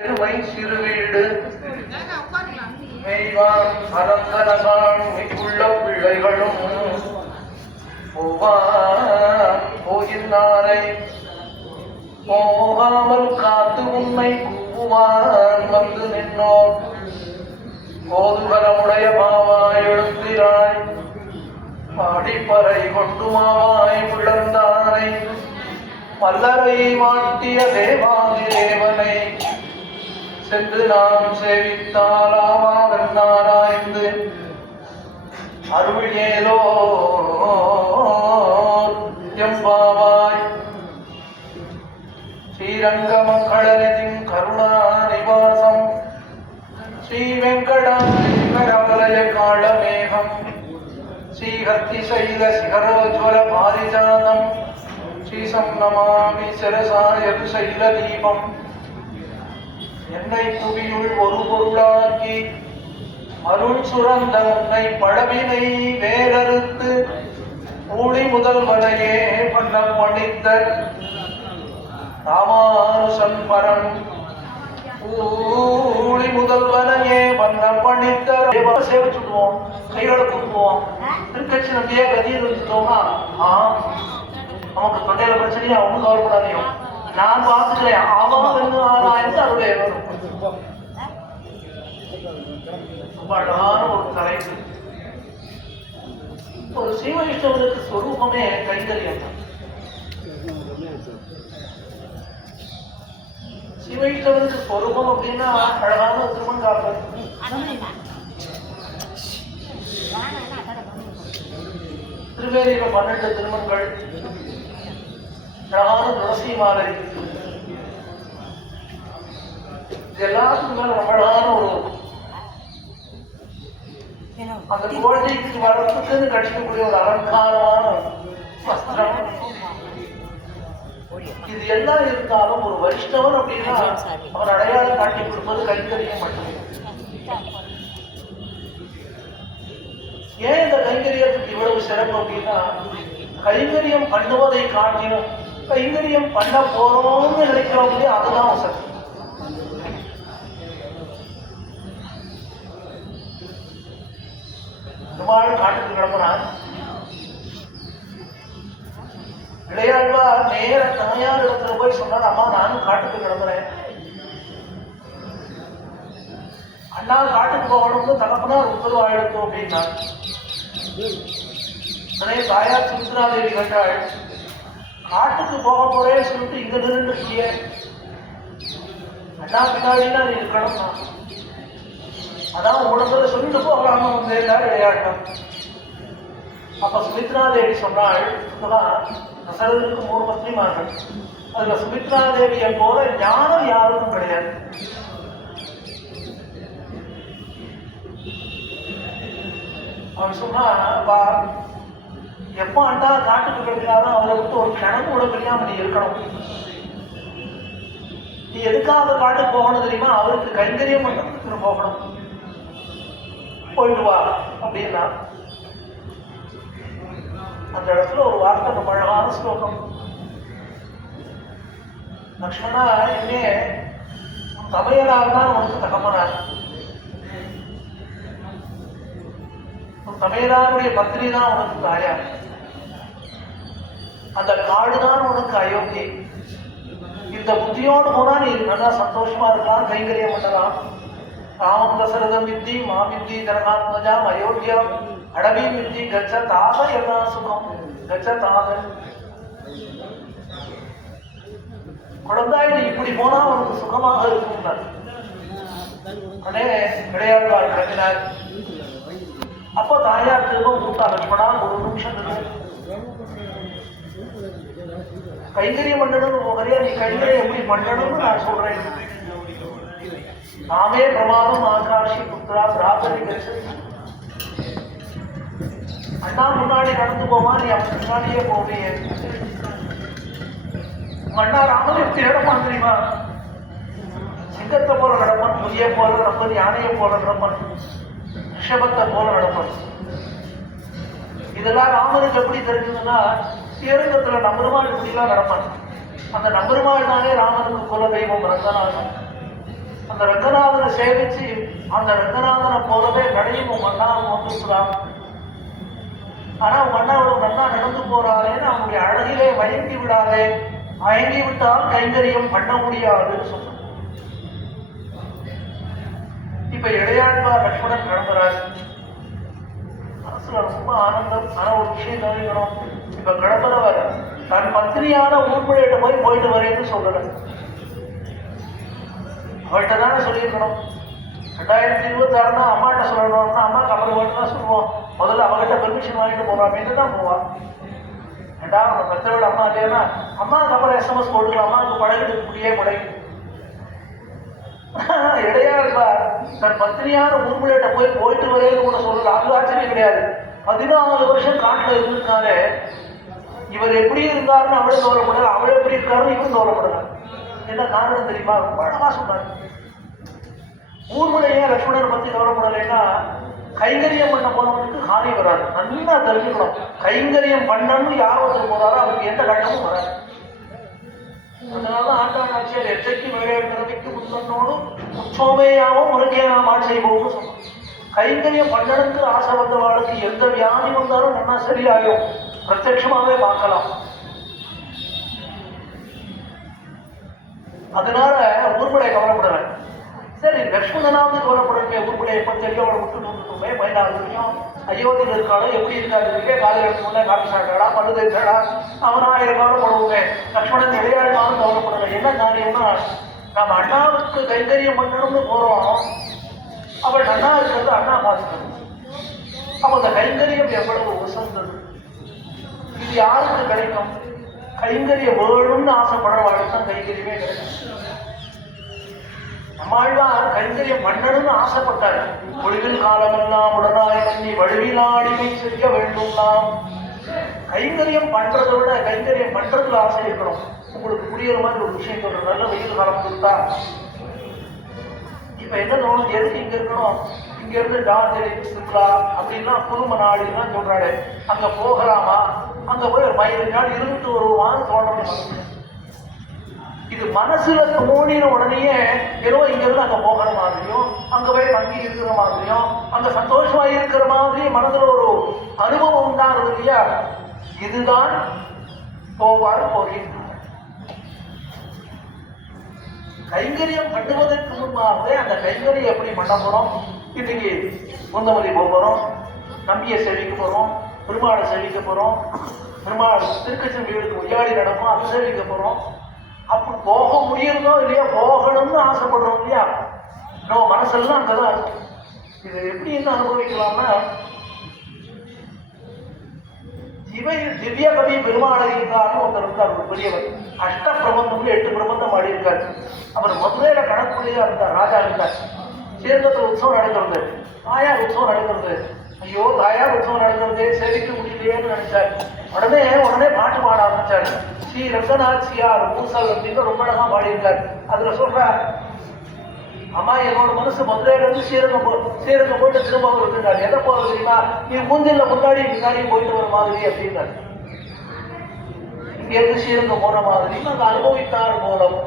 சிறுவீடு மெய்வான் அலங்கலகான் மிக்குள்ள பிள்ளைகளும் போகின்றாரை போகாமல் காத்து உண்மை கூவுவான் வந்து நின்னோர் கோதுகலமுடைய மாவாய் எழுந்திராய் பாடிப்பறை கொண்டு மாவாய் விளந்தானை மல்லரை மாட்டிய தேவாதி தேவனை சென்று நாம் சேவித்தாராய்ந்து அருள் ஏதோ எம்பாவாய் ஸ்ரீரங்க மக்களின் கருணா நிவாசம் ஸ்ரீ வெங்கடாவலய காளமேகம் ஸ்ரீஹத்தி சைல சிகரோஜ்வல பாரிஜாதம் ஸ்ரீசம் நமாமி சிரசாயது சைல தீபம் என்னை புவியுள் ஒரு பொருளாக்கி அருள் சுரந்த உன்னை பழவினை வேறறுத்து ஊழி முதல்வனையே பண்ணம் பணித்த ராமானுசன் பரம் ஊழி முதல்வனையே பண்ணம் பணித்த சேவிச்சுடுவோம், கைகளை கூட்டுவோம். திருக்கட்சி நம்பியே கதியில் இருந்துட்டோமா நமக்கு தொண்டையில பிரச்சனையா ஒன்றும் கவலைப்படாதையும் நான் பார்த்துக்கிறேன். ஆவாயிருந்து அவருடைய ரொம்ப அழகான ஒரு தலைப்பு. ஒரு சீவ வைஷ்ணவனுக்கு ஸ்வரூபமே கைங்கரியம் தான். சீவ வைஷ்ணவனுக்கு ஸ்வரூபம் அப்படின்னா அழகான திருமண் காப்பது, திருவேரியில 12 திருமண்கள், அழகான துளசி மாலை, எல்லாத்துக்கும் மேல ரொம்ப அழகான ஒரு அந்த குழந்தைக்கு வளர்த்துக்கு கட்டிக்கக்கூடிய ஒரு அலங்காரமான வஸ்திரம். இது எல்லாம் இருந்தாலும் ஒரு வைஷ்ணவன் அப்படின்னா அவர் அடையாளம் காட்டி கொடுப்பது கைங்கரியம் மட்டுமே. ஏன் இந்த கைங்கரியத்துக்கு இவ்வளவு சிறப்பு அப்படின்னா, கைங்கரியம் பண்ணுவதை காட்டிலும் கைங்கரியம் பண்ண போறோம்னு நினைக்கிறவங்களே அதுதான் வசதி. காட்டுக்கு கிளம்புறான். இளையாழ்வார் நேர தாயார் இடத்துல போய் சொன்னார், அம்மா நானும் காட்டுக்கு கிளம்புறேன். அண்ணா காட்டுக்கு போகணும்னு தகப்பனார் உத்தரவு ஆயிடுத்தோம் அப்படின்னா தாயார் சுமித்ராதேவி கண்டாள், காட்டுக்கு போக போறேன்னு சொல்லிட்டு இங்க நின்று இருக்கிய அண்ணா பின்னாடினா நீ இருக்கணும், அதான் உடம்புல சொல்லிட்டு போகலாம வந்தேன் விளையாட்டம். அப்ப சுமித்ராதேவி சொன்னாள், தசரதனுக்கு 3 பத்னிமார்கள், அதுல சுமித்ராதேவியை போல ஞானம் யாருக்கும் கிடையாது. அவன் சொன்னா, எப்ப அண்டா காட்டுக்கு கிடைக்கிறாரோ அவரை விட்டு ஒரு கிணறு கூட தெரியாம நீ இருக்கணும். நீ எதுக்காக காட்டுக்கு போகணும் தெரியுமா, அவருக்கு கைங்கரியம் பண்றதுக்கு போகணும், போயிட்டு வா அப்படின்னா. அந்த இடத்துல ஒரு வார்த்தை ரொம்ப அழகான ஸ்லோகம். லக்ஷ்மணா, என்னே தமையனாக தான் உனக்கு தகப்பனார், தமையனாருடைய பத்திரி தான் உனக்கு தாயார், அந்த காடுதான் உனக்கு அயோத்தி. இந்த புத்தியோடு போனா நீ நல்லா சந்தோஷமா இருக்கலாம், கைங்கரியம் பண்ணலாம். ராமம் தசரதம் வித்தி மாவித்தி ஜனகாத்மஜாம் அயோத்தியம் அடவி வித்தி கச்ச தாச எல்லா சுகம் கச்ச தாச. குழந்தாய் நீ இப்படி போனா உனக்கு சுகமாக இருக்கும். உடனே விளையாடுவார் கட்டினார். அப்போ தாயார் திரும்ப கூட்டா, லட்சுமணா ஒரு நிமிஷம் கைங்கரியம் பண்ணணும்னு போகிறியா, நீ கைங்கரியம் எப்படி பண்ணணும்னு நான் சொல்றேன். நாமே பிரமாதம் ஆகாஷி புத்திரா பிராபரி கட்சி. அண்ணா முன்னாடி நடந்து போமா, நீ அப்படி முன்னாடியே போவிய. அண்ணா ராமன் எப்படி நடப்பான் தெரியுமா, சிங்கத்தை போல நடப்பான், புலியை போல நடப்பன், யானையை போல நடப்பான், ரிஷபத்தை போல நடப்பான். இதெல்லாம் ராமனுக்கு எப்படி தெரிஞ்சதுன்னா, ஸ்ரீரங்கத்துல நம்பெருமாள் இப்படிலாம் நடப்பான். அந்த நம்பெருமாள் தானே ராமனுக்கு குல தெய்வம் ரங்கநாதன். அந்த ரங்கநாதனை சேவிச்சு அந்த ரங்கநாதனை போலவே நடையும் உங்க அண்ணா வந்துருக்குறான். ஆனா உங்க அண்ணா அவ்வளவு நன்னா நடந்து போறாரேன்னு அவனுடைய அழகிலே மயங்கி விடாதே, மயங்கி விட்டால் கைங்கரியம் பண்ண முடியாதுன்னு சொல்ற. இப்ப இடையாழ்வார் லட்சுமணன் கிளம்புறாரு. மனசுல ரொம்ப ஆனந்தம். ஆனா ஒரு விஷயம் கவனிக்கணும், இப்ப கிளம்புறவர் தன் பத்தினியான ஊர்புழையிட்ட போயிட்டு வரேன்னு சொல்லல. அவள்கிட்ட தானே சொல்லியிருக்கணும். 2026 அம்மாட்ட சொல்லணும்னா அம்மாக்கு அப்புறம் மட்டும் தான் சொல்லுவோம். முதல்ல அவகிட்ட பெர்மிஷன் வாங்கிட்டு போறாமேன்னு தான் போவான். ரெண்டாவது பெற்றோட அம்மா இல்லையா, அம்மாவுக்கு அப்புறம் SMS போட்டுக்கலாம், அம்மாவுக்கு பழகிட்டு முடியே பழகி. இடையாழ்வார் தன் பத்தினியான ஊர்புழையிட்ட போயிட்டு வரேன்னு கூட சொல்லல. அது ஆச்சரியம் கிடையாது. 14 வருஷம் காட்டுல இருந்திருக்காரு. இவர் எப்படி இருந்தாருன்னு அவளும் கவலைப்படல, அவள் எப்படி இருக்காருன்னு இவரும் கவலைப்படல. என்ன காரணம் தெரியுமா? ரொம்ப அழகா சொன்னார். ஊர்வலையே லட்சுமணர் பத்தி கவலைப்படலைன்னா கைங்கரியம் பண்ண போனவனுக்கு ஹானி வராது. நல்லா தெரிஞ்சுக்கணும், கைங்கரியம் பண்ணணும்னு யார் ஒருத்தர் போறாரோ அவருக்கு எந்த கட்டமும் வராது. அதனாலதான் ஆண்டாள் ஆட்சியர் எச்சைக்கு வேலைக்கு முன்னோடும் உச்சோமையாவும் முருகே நாம் ஆட்சி செய்வோம்னு சொன்னோம். கைங்கரியம் பண்ணணுக்கு ஆசை வந்தவாளுக்கு எந்த வியாதி வந்தாலும் நல்லா சரியாயும் பிரத்யட்சமாவே பார்க்கலாம். அதனால ஊர்வலை கவலைப்படலை. சரி, லட்சுமணனாவது கவலைப்படணுமே, ஊர்வலை எப்ப தெரியும் அவளை விட்டு வந்துட்டுமே 14 அயோத்தியில் இருக்காளோ எப்படி இருக்காது, காலையில் எடுத்துக்கொண்டே காப்பி சாப்பிட்டாடா, பல்லு தேய்ச்சாடா, அவனா இருக்காலும் படுவோமே. லட்சுமணன் இடையாழ்வாலும் கவலைப்படலை. என்ன காரியம்னா, நம்ம அண்ணாவுக்கு கைங்கரியம் பண்ணணும்னு போறோம், அவள் அண்ணா இருக்கிறது அண்ணா பார்த்துக்கணும். அப்ப அந்த கைங்கரியம் எவ்வளவு உசந்தது, இது யாருக்கு கிடைக்கும்? கைங்கரிய வேணும்னு ஆசைப்படுறவாளுக்கு தான் கைங்கரியமே கிடைக்கும். நம்மாழ்வார் கைங்கரியம் பண்ணணும்னு ஆசைப்பட்டார். ஒளிவில் காலமெல்லாம் உடனாய் பண்ணி வழுவில் ஆடிமை செய்ய வேண்டும். நாம் கைங்கரியம் பண்றதை விட கைங்கரியம் பண்றதுல ஆசை இருக்கணும். உங்களுக்கு புரியுற மாதிரி ஒரு விஷயம் சொல்ற, நல்ல வெயில் காலம் கொடுத்தா இப்ப என்ன தோணும், எதுக்கு இங்க இருக்கணும், இங்க இருந்து டார்ஜிலிங் சுற்றுலா அப்படின்னா புதும நாடுலாம் சொல்றாரு, அங்க போகலாமா, அங்க போய் 15 நாள் இருந்துட்டு வருவான்னு தோன்றணும். இது மனசுல தோணின உடனேயே ஏதோ இங்க இருந்து அங்க போகிற மாதிரியும், அங்க போய் தங்கி இருக்கிற மாதிரியும், அங்க சந்தோஷமா இருக்கிற மாதிரியும் மனதுல ஒரு அனுபவம் உண்டானது இல்லையா? இதுதான் போவார் போகின்றார். கைங்கரியம் பண்ணுவதற்கு முன்பாகவே அந்த கைங்கரியம் எப்படி பண்ண போறோம். இன்னைக்கு முந்தமல்லி போகிறோம், நம்பியை சேவிக்க போறோம், பெருமாளை சேவிக்க போறோம், பெருமாள் திருக்கச்செம்பிகளுக்கு உய்யாடி நடக்கும், அதை சேவிக்க போறோம். அப்படி போக முடியுறதோ இல்லையா, போகணும்னு ஆசைப்படுறோம் இல்லையா, நம்ம மனசெல்லாம் அங்கதான் இருக்கும். இது எப்படி என்ன அனுபவிக்கலாம்னா, திவ்ய கவி பெருமாளையார்னு ஒருத்தர் இருந்தார், ஒரு பெரியவர். அஷ்ட பிரபந்தம்னு 8 பிரபந்தம் ஆடியிருக்காரு. அவர் மதுரையில கணக்குள்ளையா இருந்தார், ராஜா இருந்தார். ஸ்ரீரங்கத்தில் உற்சவம் நடக்கிறது, தாயார் உற்சவம் நடக்கிறது. ஐயோ, தாயார் உற்சவம் நடக்கிறது, சேவிக்க முடியலையேன்னு நினைச்சார். உடனே பாட்டு பாட ஆரம்பிச்சாரு. ஸ்ரீ ரங்கநாச்சியார் பூசல் அப்படின்னு ரொம்ப அழகா பாடியிருக்காரு. அதுல சொல்ற, அம்மா என்னோட மனசு மதுரையில இருந்து ஸ்ரீரங்கம் போயிட்டு திரும்ப வருதுன்றாரு. எதை போறது தெரியுமா, நீ மூஞ்சில முன்னாடி போயிட்டு வர மாதிரி அப்படின்னாரு. இங்க இருந்து ஸ்ரீரங்கம் போன மாதிரி நாங்க அனுபவித்தார் மூலம்.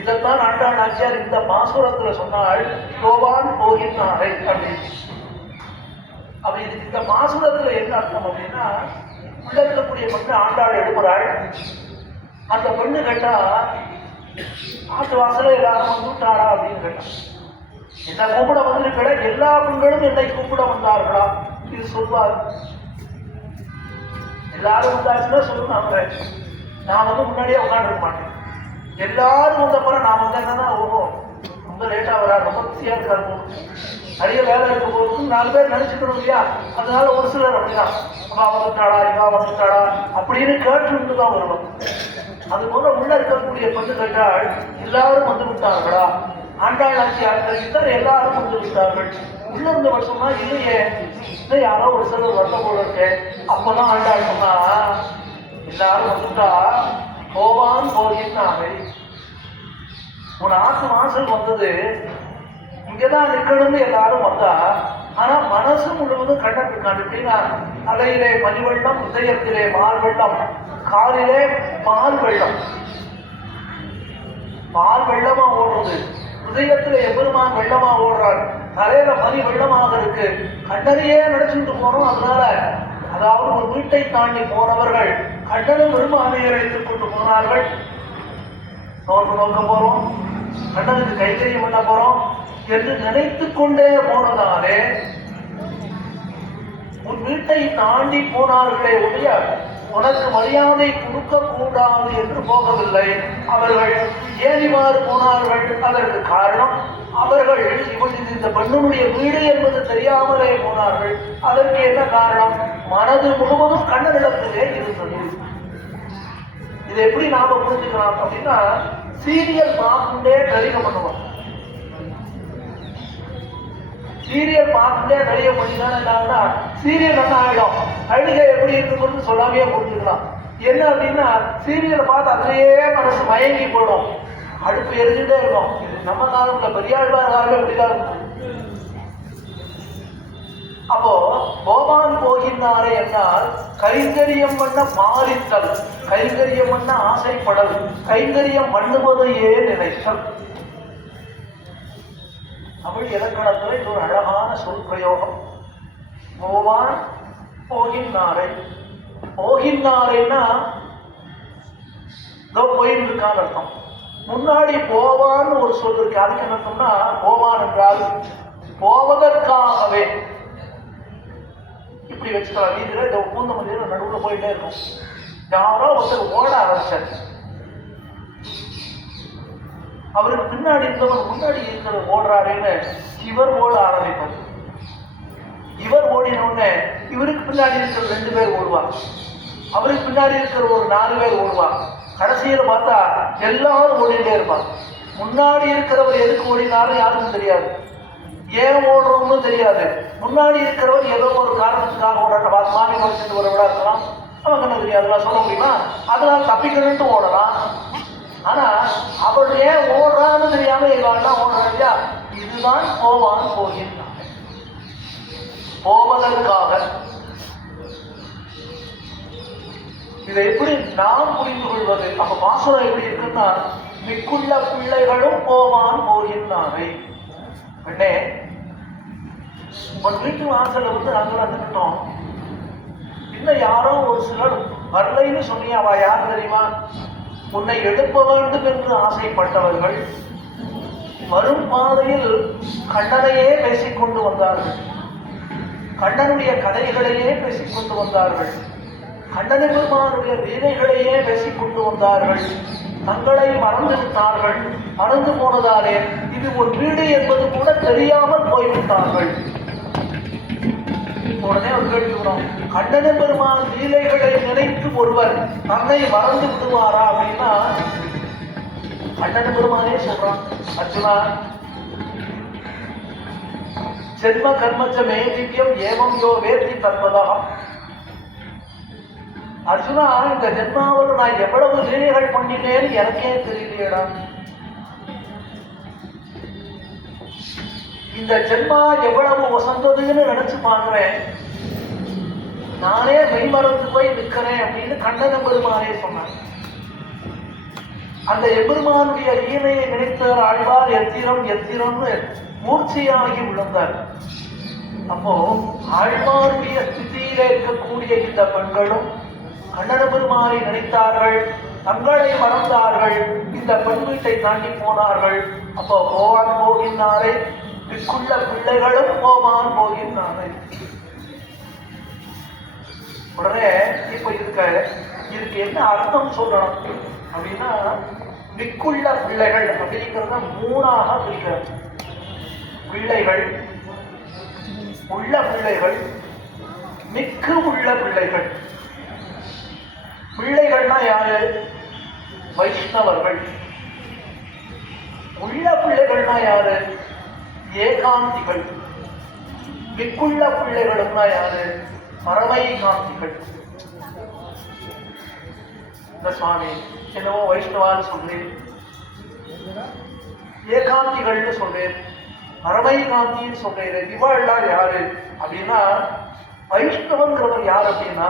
இதைத்தான் ஆண்டாள் நாச்சியார் இந்த பாசுரத்துல சொன்னாள், கோபான் போகின்றாரை அப்படின்னு. அப்படி இந்த பாசுரத்துல என்ன அர்த்தம் அப்படின்னா, உள்ள இருக்கக்கூடிய பெண்ணு ஆண்டாள் எடுக்கிறாள். அந்த பெண்ணு கேட்டா, ஆட்டு வாசல எல்லாரும் வந்துட்டாரா அப்படின்னு கேட்டான். என்ன கூப்பிட வந்திருக்கிற எல்லா பெண்களும் என்னை கூப்பிட வந்தார்களா? இது சொல்வார். எல்லாரும் வந்தாச்சுன்னா சொல்லுங்க, அவங்க நான் முன்னாடியே உட்காந்துருக்க மாட்டேன். எல்லாரும் வந்த போற நான் என்னன்னா, ஓஹோ ரொம்ப லேட்டா வரா, ரொம்ப பிஸியா இருக்காரு, நிறைய வேலை இருக்க போது 4 பேர் நினைச்சுக்கணும் இல்லையா? அதனால ஒரு சிலர் அப்படிதான், அம்மா வந்துட்டாளா, இவா வந்துட்டாளா அப்படின்னு கேட்டு தான் வருவோம். அது போல உள்ள இருக்கக்கூடிய பெண்ணு கேட்டால், எல்லாரும் வந்து விட்டார்களா? ஆண்டாள் நாச்சியார் தெரிவித்தார், எல்லாரும் வந்து விட்டார்கள். உள்ள இருந்த வருஷமா இல்லையே, இல்லை யாரோ ஒரு சிலர் வந்த போல இருக்கு. அப்பதான் ஆண்டாள் சொன்னா, எல்லாரும் வந்துட்டா போவான் போகின்றார்கள். உன் ஆசை வாசல் வந்தது, இங்கதான் நிற்கணும்னு எல்லாரும் வந்தா, ஆனா மனசு முழுவதும் கண்ணப்பிருக்காங்க. எப்படின்னா, அலையிலே பனிவெள்ளம், இதயத்திலே மால் வெள்ளம், காலிலே பால் வெள்ளம், பால் வெள்ளமா ஓடுறது, ஹிருதயத்துல எம்பெருமான் வெள்ளமா ஓடுறார், தலையில பனி வெள்ளமாக இருக்கு, கண்ணனையே நினைச்சுட்டு போனோம். அதனால அதாவது ஒரு வீட்டை தாண்டி போனவர்கள் கண்ணனும் பெருமானையை அழைத்துக் கொண்டு போனார்கள். நோக்க போறோம், கண்ணனுக்கு கைகரியம் பண்ண போறோம் என்று நினைத்து கொண்டே போனதாலே உன் வீட்டை தாண்டி போனார்களே ஒழிய உனக்கு மரியாதை கொடுக்க கூடாது என்று போகவில்லை. அவர்கள் ஏன் இவ்வாறு போனார்கள்? அதற்கு காரணம் அவர்கள் இந்த பெண்ணுடைய வீடு என்பது தெரியாமலே போனார்கள். அதற்கு என்ன காரணம்? மனது முழுவதும் கண்ணனிடத்திலே இருந்தது. இதை எப்படி நாம புரிஞ்சுக்கலாம் அப்படின்னா, சீரியல் பார்த்துட்டே கரிகம் பண்ணுவோம். சீரியல் பார்த்துட்டே நிறைய பண்ணினா சீரியல் என்ன ஆகிடும், அழுகை எப்படி இருக்குன்னு சொல்லாமையே புரிஞ்சுக்கலாம். என்ன அப்படின்னா, சீரியலை பார்த்து அதிலேயே மனசு மயங்கி போயிடும், அடுப்பு எரிஞ்சுட்டே இருக்கும். இது நம்ம காலத்துல பெரியாழ்வார் காலமே அப்படிதான் இருக்கும். அப்போ கோபான் போகின்றாரே என்றால் கைங்கரியம் பண்ண பாலித்தல், கைங்கரியம் பண்ண ஆசைப்படல், கைங்கரியம் பண்ணுவதையே நினைத்தல். தமிழ் இலக்கணத்துல இது ஒரு அழகான சொல் பிரயோகம். கோபான் போகின்றாரே, போகின்றாரேன்னா போயின்னு இருக்கான்னு அர்த்தம். முன்னாடி போவான்னு ஒரு சொல் இருக்கு. அதுக்கு என்ன சொன்னா, போவான் என்றால் போவதற்காகவே. இப்படி வச்சுக்கலாம். இதுல இந்த பூந்த மதியம் நடுவில் போயிட்டே இருக்கும். யாரோ ஒருத்தர் ஓட ஆரம்பிச்சார், அவருக்கு பின்னாடி இருந்தவர் முன்னாடி இருக்கிற ஓடுறாருன்னு இவர் ஓட ஆரம்பிப்பார். இவர் ஓடினோடனே இவருக்கு பின்னாடி இருக்கிற 2 பேர் ஓடுவார், அவருக்கு பின்னாடி இருக்கிற ஒரு 4 பேர் ஓடுவார். கடைசியில பார்த்தா எல்லாரும் ஓடிட்டே இருப்பாங்க. முன்னாடி இருக்கிறவர் எதுக்கு ஓடினாலும் யாருக்கும் தெரியாது, ஏன் ஓடுறோம்னு தெரியாது. முன்னாடி இருக்கிறவர் ஏதோ ஒரு காரணத்துக்காக ஓடுற மாமி குறைச்சிட்டு ஒரு விட இருக்கலாம், நமக்கு என்ன தெரியாது, சொல்ல முடியுமா? அதனால தப்பிக்கணும்ட்டு ஓடலாம். ஆனா அவள் ஏன் ஓடுறான்னு தெரியாம எல்லாம் ஓடுறாங்க இல்லையா? இதுதான் போவான் போகின்றான், போவதற்காக. இதை எப்படி நாம் புரிந்து கொள்வது? அப்ப பாசுரம் எப்படி இருக்குன்னா, மிக்குள்ள பிள்ளைகளும் போவான் போகின்றாரை. பெண்ணே, உன் வீட்டு வாசல்ல வந்து நாங்கள் வந்துட்டோம், இன்னும் யாரோ ஒரு சிலர் வரலைன்னு சொன்னியா, அவ யார் தெரியுமா? உன்னை எழுப்ப வேண்டும் என்று ஆசைப்பட்டவர்கள் வரும் பாதையில் கண்ணனையே பேசிக்கொண்டு வந்தார்கள், கண்ணனுடைய கதைகளையே பேசிக்கொண்டு வந்தார்கள், கண்ணனை பெருமானுடைய வீணைகளையே பேசிக்கொண்டு வந்தார்கள். தங்களை மறந்து விட்டார்கள். மறந்து போனதாலே இது ஒரு வீடு என்பது கூட தெரியாமல் போய்விட்டார்கள். உடனே ஒரு கேட்டுக்கிறோம், கண்ணன பெருமான் லீலைகளை நினைத்து ஒருவர் தன்னை மறந்து விடுவாரா அப்படின்னா, கண்ணன பெருமானே சொல்றான், அர்ஜுனா ஜென்ம கர்மச்ச மே திவ்யம் ஏவம் யோ வேத்தி தற்பதா. அர்ஜுனா, இந்த ஜென்மாவில் நான் எவ்வளவு லீலைகள் பண்ணினேன்னு எனக்கே தெரியலையடா. இந்த ஜென்மா எவ்வளவு வசந்ததுன்னு நினைச்சு பார்க்கிறேன், நானே மெய்மறந்து போய் நிற்கிறேன் அப்படின்னு கண்ணன பெருமானே சொன்னார். அந்த எம்பெருமானுடைய ஈனையை நினைத்தார் ஆழ்வார். எத்திரம் எத்திரம்னு மூர்ச்சையாகி விழுந்தார். அப்போ ஆழ்வாருடைய ஸ்திதியில இருக்கக்கூடிய இந்த பெண்களும் கண்ணன பெருமானை நினைத்தார்கள், தங்களை மறந்தார்கள், இந்த பெண் வீட்டை தாண்டி போனார்கள். அப்போ போவான் போகின்றாரே, மிக்குள்ள பிள்ளைகளும் போவான் போகின்றாரே. உடனே இப்ப இதுக்கு என்ன அர்த்தம் சொல்லணும் அப்படின்னா, மிக்குள்ள பிள்ளைகள் அப்படிங்கிறத 3ஆக பிரிக்கிறார். பிள்ளைகள், உள்ள பிள்ளைகள், மிக்கு உள்ள பிள்ளைகள். பிள்ளைகள்னா யாரு? வைஷ்ணவர்கள். உள்ள பிள்ளைகள்னா யாரு? ஏகாந்திகள். மிக்குள்ள பிள்ளைகளும்னா யாரு? பரமைகாந்திகள். இந்த சுவாமி என்னவோ வைஷ்ணவான்னு சொல்றேன், ஏகாந்திகள்னு சொல்றேன், பரமைகாந்தின்னு சொல்றேன். இவாள்லாம் யாரு அப்படின்னா, வைஷ்ணவங்கிறவர் யார் அப்படின்னா,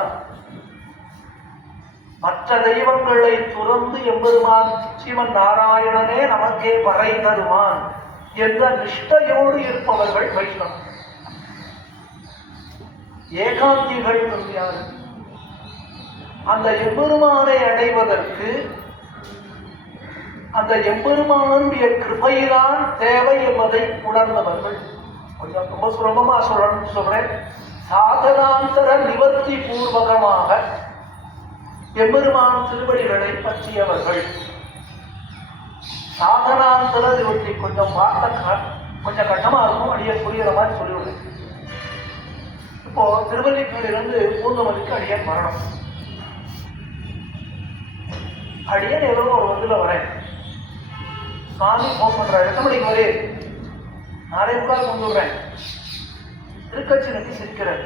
மற்ற தெய்வங்களை துறந்து எம்பெருமான் சிவன் நாராயணனே நமக்கே பறை தருவான் என்ற நிஷ்டையோடு இருப்பவர்கள் வைஷ்ணவம். ஏகாந்திகள் யாரு? அந்த எம்பெருமானை அடைவதற்கு அந்த எம்பெருமானுடைய கிருபையில்தான் தேவை என்பதை உணர்ந்தவர்கள். கொஞ்சம் ரொம்ப சுலபமா சொல்றேன். சாதனாந்தர நிவர்த்தி பூர்வகமாக எம்பெருமான் திருவடிகளை பற்றியவர்கள். சாதனாந்தர நிவர்த்தி கொஞ்சம் கொஞ்சம் கட்டமா இருக்கும், அடியே புரியுற மாதிரி சொல்லிவிடுறேன். இப்போ திருவல்லிக்கேணிலிருந்து பூந்தமல்லிக்கு அடியேன் வரணும். அடியேன் ஏதோ ஒரு வண்டியில் வரேன். சுவாமி ஃபோன் பண்றாரு, எத்தனை மணிக்கு வரே? 4:15 கொண்டு விடுறேன். திருக்கட்சி நம்பி சிரிக்கிறார்.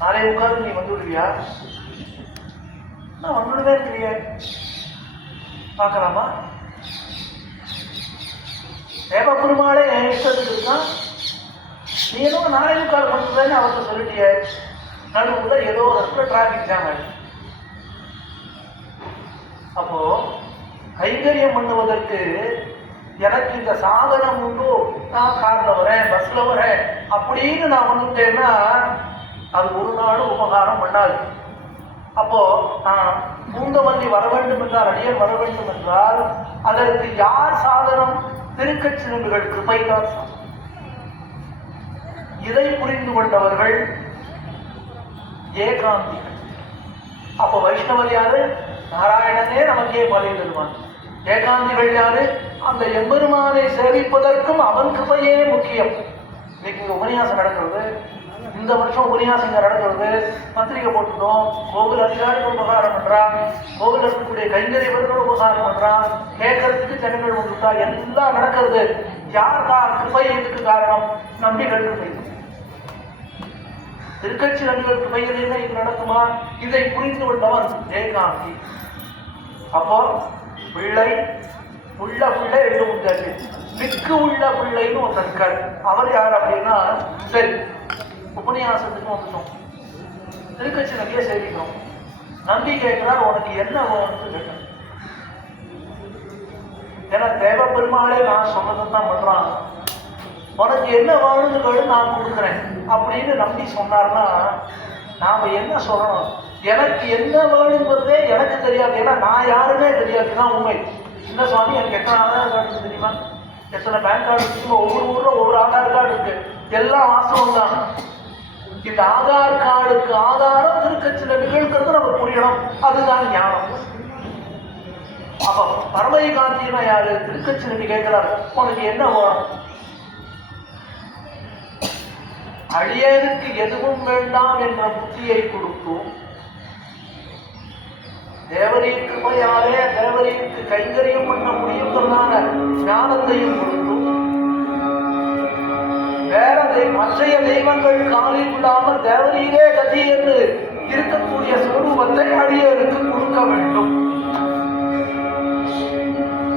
4:15 நீ வந்து விடுவியா? நான் வந்துடுவேன் இல்லையே, பார்க்கலாமா? தேவ பெருமாளே என் இஷ்டத்துக்கு இருக்கான், நீ ஏதோ 4:15 வந்துடுறேன்னு அவர்கிட்ட சொல்லிட்டியே. நடுவுல ஏதோ ஒரு இடத்துல டிராபிக் ஜாம் ஆயிடுச்சு. அப்போ கைங்கரியம் பண்ணுவதற்கு எனக்கு இந்த சாதனம் உண்டோ, நான் கார்ல வரேன், பஸ்ல வரேன் அப்படின்னு நான் வந்துட்டேன்னா அது ஒரு நாளும் உபகாரம் பண்ணாது. அப்போ நான் பூந்தமல்லி வர வேண்டும் என்றால், அடியேன் வர வேண்டும் என்றால் அதற்கு யார் சாதனம்? திருக்கச்சிறுமிகள் கிருபைதான். இதை புரிந்து கொண்டவர்கள் ஏகாந்திகள். அப்போ வைஷ்ணவர் யாரு? நாராயணனே நமக்கே பலி தருவான். ஏகாந்திகள் யாரு? அந்த எம்பெருமானை சேவிப்பதற்கும் அவன் கிருபையே முக்கியம். இன்னைக்கு உபன்யாசம் நடக்கிறது, இந்த வருஷம் உபன்யாசம் நடக்கிறது, பத்திரிகை போட்டுட்டோம், கோவில் அதிகாரிகள் உபகாரம் பண்றான், கோவில் இருக்கக்கூடிய கைங்கரியவர்கள் உபகாரம் பண்றான், கேட்கறதுக்கு ஜனங்கள் வந்துட்டா, எல்லாம் நடக்கிறது. யார் கிருபை இதுக்கு காரணம்? நம்பிகள் கிருபை. திருக்கட்சி நம்பிகள் கிருபையிலே இது நடக்குமா? இதை புரிந்து கொண்டவன் ஏகாந்தி. அப்போ பிள்ளை உள்ள பிள்ளை ரெண்டு உண்டாச்சு, மிக்கு உள்ள பிள்ளைன்னு ஒருத்தர் இருக்காரு. அவர் யார் அப்படின்னா, சரி உபன்யாசத்துக்கு வந்துட்டோம், திருக்கட்சி நம்பியை சேவிக்கணும். நம்பி கேட்கிறார், உனக்கு என்ன வேணும்னு கேட்க. ஏன்னா தேவ பெருமாளே நான் சொன்னதான் பண்றான், உனக்கு என்ன வேணும்னு நான் கொடுக்குறேன் அப்படின்னு நம்பி சொன்னார்னா நாம என்ன சொல்லணும்? எனக்கு என்ன வேணுங்கிறதே எனக்கு தெரியாது, ஏன்னா நான் யாருமே தெரியாதுதான் உண்மை. என்ன சுவாமி, எனக்கு எத்தனை ஆதார் கார்டு இருக்கு தெரியுமா, எத்தனை பேன் கார்டு இருக்கு, ஒவ்வொரு ஊர்ல ஒவ்வொரு ஆதார் கார்டு இருக்கு, எல்லாம் வாசகம் தான். இந்த ஆதார் கார்டுக்கு ஆதாரம் திருக்கட்சியில நிகழ்கிறது நம்ம புரியணும், அதுதான் ஞானம். அப்ப பரமகாந்தினா யாரு? திருக்கட்சி நம்பி கேட்கிறாரு, உனக்கு என்ன வேணும்? அடியேனுக்கு எதுவும் வேண்டாம் என்ற புத்தியை கொடுத்தோம். தேவரின் கிருபையாலே தேவரிற்கு கைங்கரியம் பண்ண முடியுங்கிறதான ஞானத்தையும் கொடுத்தோம். வேற மற்றைய தெய்வங்கள் காலில் விடாமல் தேவரீரே கதி என்று இருக்கக்கூடிய சுரூபத்தை அடியேனுக்கு கொடுக்க வேண்டும்.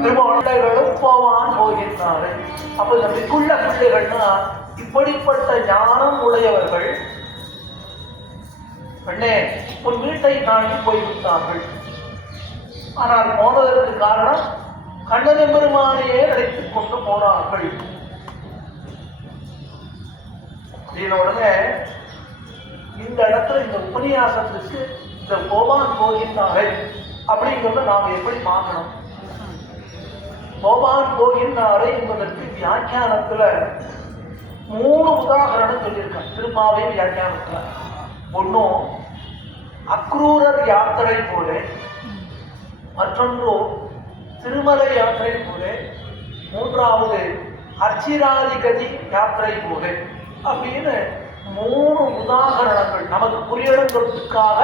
திருமணங்களும் போவான் போகின்றார்கள். அப்ப இந்த மிக்குள்ள பிள்ளைகள்னா இப்படிப்பட்ட ஞானம் உடையவர்கள் பெண்ணே உன் வீட்டை தாண்டி போய்விட்டார்கள். ஆனால் போனதற்கு காரணம் கண்ணனை பெருமானையே அழைத்துக் கொண்டு போனார்கள். அப்படின்ன உடனே இந்த இடத்துல இந்த உபன்யாசத்துக்கு இந்த போவான் போகின்றார்கள் அப்படிங்கிறத நாம் எப்படி பார்க்கணும்? போவான் போகின்றாரை என்பதற்கு வியாக்கியானத்துல 3 உதாரணம் சொல்லியிருக்காங்க. திருப்பாவை வியாக்கியானத்துல ஒன்றும் அக்ரூரர் யாத்திரை போல, மற்றொன்று திருமலை யாத்திரை போல, மூன்றாவது அர்ச்சிராதிகதி யாத்திரை போல அப்படின்னு 3 உதாரணங்கள் நமக்கு புரியணுங்கிறதுக்காக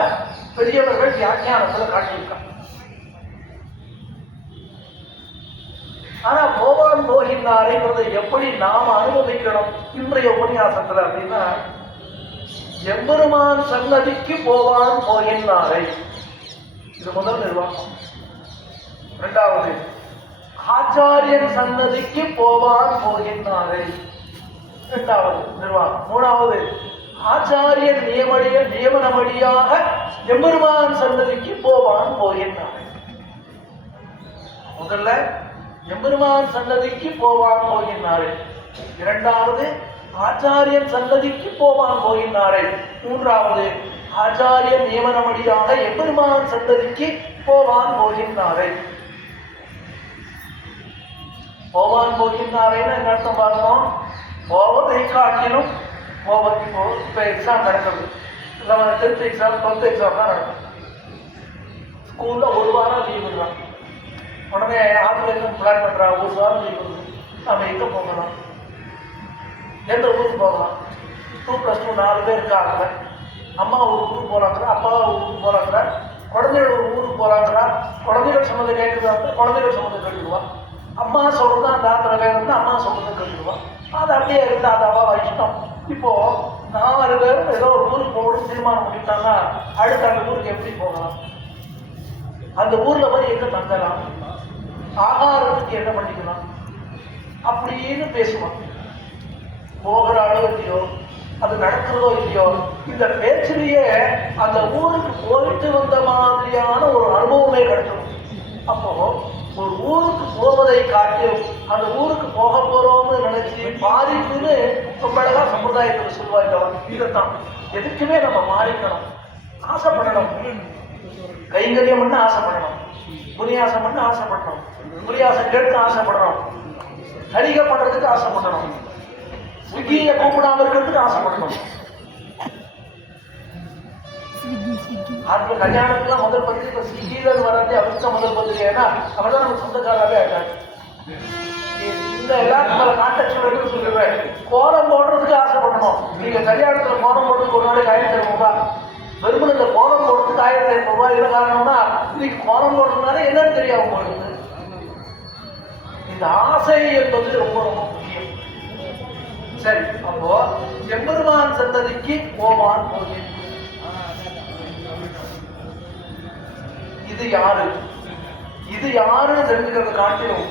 பெரியவர்கள் வியாக்கியானத்துல காட்டியிருக்காங்க. ஆனா போவான் போகின்றாரைங்கிறத எப்படி நாம் அனுபவிக்கணும் இன்றைய உபன்யாசத்துல அப்படின்னா, எம்பெருமான் சன்னதிக்கு போவான் போகின்றாரை, இது முதல் நிர்வாகம். இரண்டாவது ஆச்சாரியன் சன்னதிக்கு போவான் போகின்றாரை, இரண்டாவது நிர்வாகம். மூணாவது ஆச்சாரியன் நியமனபடியாக எம்பெருமான் சன்னதிக்கு போவான் போகின்றாரை. முதல்ல எம்பெருமான் சன்னதிக்கு போகின்றாரே. இரண்டாவது ஆச்சாரியன் சன்னதிக்கு போகின்றாரே. மூன்றாவது ஆச்சாரிய நியமனமடியாக எம்பெருமான் சன்னதிக்கு போகின்றாரே. போகின்றாரேன்னு என்ன அர்த்தம் பார்க்கணும். போவதை காட்டிலும் இப்போ எக்ஸாம் நடக்குது. 10th எக்ஸாம் 12th எக்ஸாம் தான் நடக்கும். ஸ்கூலில் ஒரு வாரம் லீவ் விடுறான். உடனே ஆப்ரேஷன் பிளான் பண்ணுறா. ஒரு வாரம் லீவ் விடுறோம். நம்ம எங்கே போகலாம்? எந்த ஊருக்கு போகலாம்? 2+2 4 பேர் இருக்காங்க. அம்மா ஒரு ஊருக்கு போகிறாங்களா, அப்பா ஒரு ஊருக்கு போகிறாங்களா, குழந்தைகள் ஒரு ஊருக்கு போகிறாங்களா, குழந்தைகள் சம்மந்தம் கேட்குறாங்க, குழந்தைகள் சம்மந்தம் கேட்டுக்குவான். அம்மா சொல்கிறது அந்த ஆத்திர வேணும்னா அம்மா சொல்கிறத கேட்டுக்குவான். அது அப்படியே இருந்தால் அது அவா இஷ்டம். இப்போது 4 பேரும் ஏதோ ஒரு ஊருக்கு போகணும்னு தீர்மானம் பண்ணிட்டாங்கன்னா அடுத்த அந்த ஊருக்கு எப்படி போகலாம்? அந்த ஊரில் போய் எங்கே தங்கலாம்? ஆகாரத்துக்கு என்ன பண்ணிக்கலாம் அப்படின்னு பேசுவான். போகிற அளவு இல்லையோ, அது நடக்கிறதோ இல்லையோ, இந்த பேச்சிலேயே அந்த ஊருக்கு போயிட்டு வந்த மாதிரியான ஒரு அனுபவமே கிடைக்கும். அப்போ ஒரு ஊருக்கு போவதை காட்டி அந்த ஊருக்கு போக போறோம்னு நினைச்சு பாதிப்புன்னு ரொம்ப அழகா சமுதாயத்தில் சொல்வாய்க்கவன். இதைத்தான் எதுக்குமே நம்ம மாறிக்கணும், ஆசைப்படணும். கைங்கரியம் பண்ண ஆசைப்படணும், புரியாசம் பண்ண ஆசைப்படணும், புரியாசம் கேட்க ஆசைப்படணும், நடிகை பண்றதுக்கு ஆசைப்படணும், ஸ்விக்கியை கூப்பிடாம இருக்கிறதுக்கு ஆசைப்படணும். அதுல கல்யாணத்துலாம் முதல் பத்திரிகை இப்ப ஸ்விக்கியில் வராது. அவருக்கு முதல் பத்திரிகை. ஏன்னா அவர்தான் நம்ம சொந்தக்காராவே ஆயிட்டாங்க. இந்த எல்லாருக்கும் பல கான்டாக்ட் சொல்லிடுவேன். கோலம் போடுறதுக்கு ஆசைப்படணும். நீங்க கல்யாணத்துல கோலம் போடுறதுக்கு ஒரு நாளைக்கு 1500 வெறுமனு இந்த கோலம் போடுறதுக்கு 1500 என்ன காரணம்னா இன்னைக்கு கோலம் போடுறதுனால என்னன்னு தெரியாம போயிடுது. இந்த ஆசை என்பது ரொம்ப ரொம்ப முக்கியம். சரி, அப்போ எம்பெருமான் சன்னதிக்கு போவான் போகிறேன். இது யாருன்னு தெரிஞ்சுக்கிறத காட்டிலும்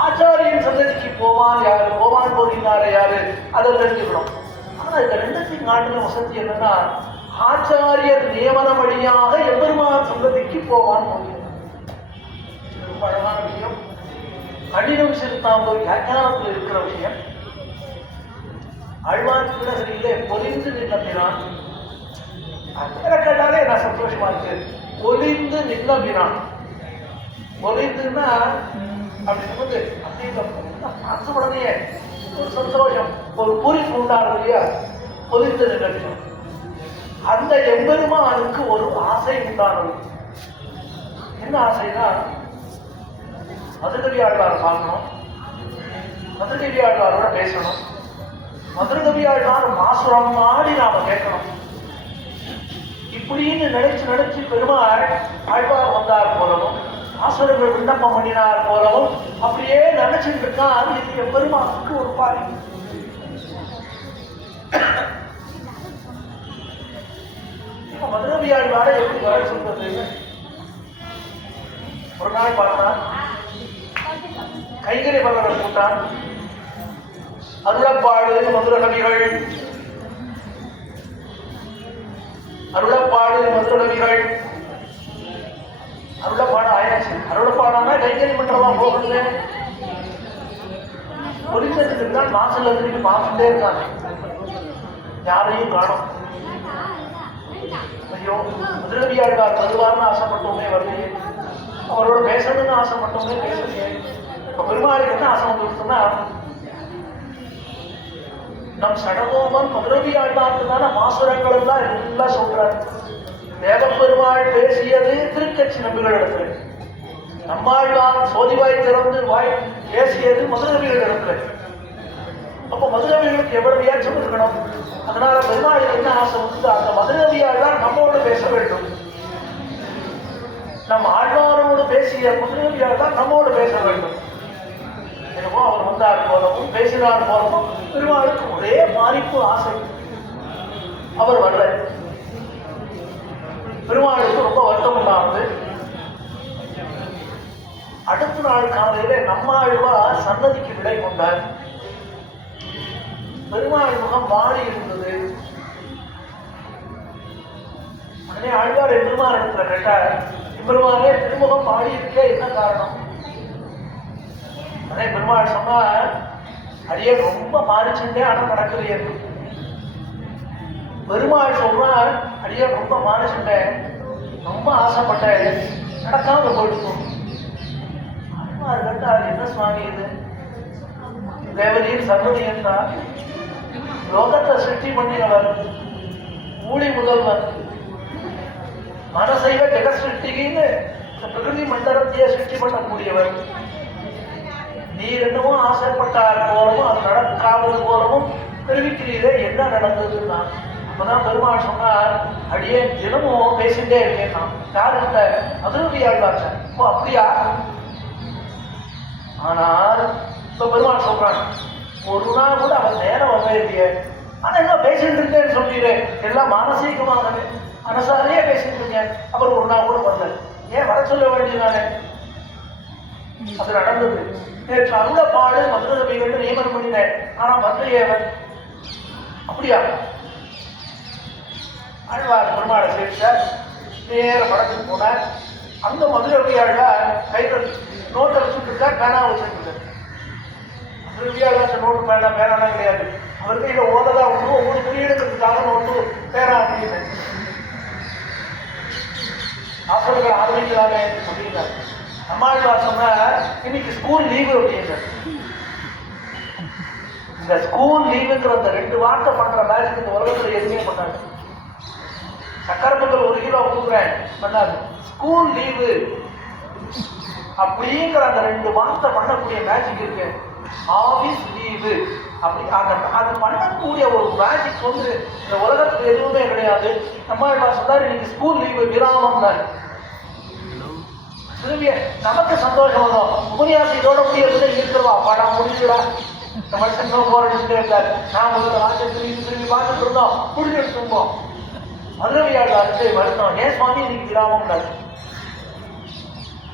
ஆச்சாரியன் சன்னதிக்கு போவான் போகின்றாரு யாரு அதை தெரிஞ்சுக்கணும். ஆனா இந்த ரெண்டுத்தையும் காட்டின வசதி என்னன்னா ஆச்சாரியர் நியமனம் வழியாக எம்பெருமான் சன்னதிக்கு போவான் போகிறான். ரொம்ப அழகான விஷயம். கடினம் சிறுத்தாம்பு வியாக்கியானத்தில் இருக்கிற விஷயம். ஆழ்வார் பிள்ளை பொலிந்து நின்றான். பேரை கேட்டாலே நான் சந்தோஷமா இருக்கு. பொலிந்து நின்றான். பொலிந்துன்னா அப்படி சொல்லுது. அப்படி உடனே ஒரு சந்தோஷம், ஒரு பூரிப்பு உண்டாகும் இல்லையா? பொலிந்து நின்றான். அந்த எம்பெருமானுக்கு ஒரு ஆசை உண்டானது. என்ன ஆசைனா மதுரகவி ஆழ்வார் பார்க்கணும், மதுரகவி ஆழ்வாரோட பேசணும், மதுரகவி ஆழ்வார் மாசுரம் ஆடி நாம கேட்கணும். இப்படின்னு நினைச்சு பெருமாள் ஆழ்வார் வந்தார் போலவும் ஆசுரர்கள் விண்ணப்பம் பண்ணினார் போலவும் அப்படியே நினைச்சிட்டு இருக்கான். இது பெருமாளுக்கு ஒரு பாதி. இப்ப மதுரகவி ஆழ்வாரை எப்படி வர சொல்றது? ஒரு நாள் பார்த்தான், கைகரை வல்லவர் கூட்டான். அருளப்பாடு மதுரகவிகள், அருளப்பாடு மதுரகவிகள். அருளப்பாடு ஆயாச்சு. அருளப்பாடானா கைகறி பண்றதான் போகுது. பொலிச்சதுக்கு தான் வாசல்ல திரும்பி பார்த்துட்டே இருக்காங்க. யாரையும் காணும். ஐயோ, மதுரகவியாழ்வார் வருவார்னு ஆசைப்பட்டோமே வரலையே, அவரோட பேசணும்னு ஆசைப்பட்டோமே பேசலையே. இப்ப பெருமாளுக்கு என்ன ஆசை வந்துருச்சுன்னா நம் சடகோபன் மதுரகவியாழ்வாருக்கு தானே மாசுரங்கள் எல்லாம் சொல்றாரு. தேவப்பெருமாள் பேசியது திருக்கட்சி நம்பிகள் இடத்துல, நம்மாழ்வார் சோதிவாய் திறந்து வாய் பேசியது மதுரகவிகள் இடத்துல. அப்ப மதுரகவிகளுக்கு எவ்வளவு ஏற்றம் இருக்கணும். அதனால பெருமாளுக்கு என்ன ஆசை வந்து அந்த மதுரகவியாழ்வார் நம்மோடு பேச வேண்டும். நம் ஆழ்வாரோடு பேசிய மதுரகவியாழ்வார் நம்மோடு பேச வேண்டும். என்னமோ அவர் வந்தார் போலவும் பேசினார் போலவும் பெருமாளுக்கு ஒரே பாதிப்பு ஆசை. அவர் வர்ற பெருமாளுக்கு ரொம்ப வருத்தம் உண்டானது. அடுத்த நாள் காலையில நம்மாழ்வார் சன்னதிக்கு விடை கொண்டார். பெருமாள் முகம் வாடி இருந்தது. உடனே ஆழ்வார் எம்பெருமான் இடத்துல கேட்டார், பெருமானே திருமுகம் வாடி இருக்கே, என்ன காரணம்? அதே பெருமாள் சொன்னா அடியே ரொம்ப மாறிச்சுட்டே ஆனா நடக்கலையே. பெருமாள் சொல்றார் அடியே ரொம்ப மாறிச்சுட்டேன், ரொம்ப ஆசைப்பட்டேன், நடக்காம போயிடுச்சு. பெருமாள் கேட்டார், என்ன சுவாமி இது? தேவரீர் சர்வனியன் தான், லோகத்தை சிருஷ்டி பண்ணினவர், ஊழி முதல்வர், மனசைவ ஜெக சிருஷ்டிகின்னு பிரகிருதி மண்டலத்தையே சிருஷ்டி பண்ணக்கூடியவர். நீர் என்னவோ ஆசைப்பட்டார் போலவும் அது நடக்காதது போலவும் தெரிவிக்கிறீரே, என்ன நடந்ததுன்னா? அப்பதான் பெருமாள் சொன்னார், அடியே தினமும் பேசிட்டே இருக்கேன் நான். யாருக்கிட்ட? மதுரவியாழ்வார். ஓ அப்படியா? ஆனால் இப்ப பெருமாள் சொல்றான், ஒரு நாள் கூட அவன் நேரம் வரவே இல்லையே, ஆனா என்ன பேசிட்டு இருக்கேன்னு சொல்லிடு, எல்லாம் மானசீகமானது, மனசாலேயே பேசிட்டு இருக்கேன், அப்புறம் ஒரு நாள் கூட வரல, ஏன் வர சொல்ல வேண்டியதானே? அது நடந்தது. நேற்று அருளப்பாடு மதுரவிகள் நியமனம் பண்ணினேன், ஆனா மதுரையவன். அப்படியா? ஆழ்வார் பெருமாளை சேர்த்தார், நேர படத்துக்கு போனார். அந்த மதுரவியாழ்வார் கையில் நோட்டை வச்சுட்டு இருக்கார், பேனா வச்சுட்டு. மதுரவியாழ்வார் நோட்டு பேனா, பேனா கிடையாது அவர் கையில. ஓததா ஒன்று ஒவ்வொரு குறியெடுக்கிறதுக்காக நோட்டு பேனா அப்படின்னு ஆசிரியர்கள் ஆரம்பிக்கலாமே அப்படின்னாரு. நம்மாழ்வார் சொன்னார், இன்னைக்கு ஸ்கூல் லீவு அப்படின்னு. இந்த ஸ்கூல் லீவுங்கிற அந்த 2 வார்த்தை பண்ற மேஜிக் இந்த உலகத்துல எதுவுமே பண்ணாங்க. சக்கரை பொங்கல் 1 கிலோ கொடுக்குறேன் பண்ணாது. ஸ்கூல் லீவு அப்படிங்கிற அந்த 2 வார்த்தை பண்ணக்கூடிய மேஜிக் இருக்கு. ஆபீஸ் லீவு அப்படி அது பண்ணக்கூடிய ஒரு மேஜிக் வந்து இந்த உலகத்துல எதுவுமே கிடையாது. நம்மாழ்வார் சொன்னார், இன்னைக்கு ஸ்கூல் லீவு விராமம். திரும்பிய நமக்கு சந்தோஷம் வரும். உபன்யாசம் இதோட முடியாது இருக்கிறவா படம் முடிஞ்சுடா, இந்த மனுஷன் போராடிச்சுட்டே இருந்தார், நான் முதல்ல வாட்சம் திரும்பி பார்த்துட்டு இருந்தோம், முடிஞ்சு எடுத்துருந்தோம். மதுரவியாழ்வாருக்கு வருத்தம், ஏன் சுவாமி இன்னைக்கு விராமம்?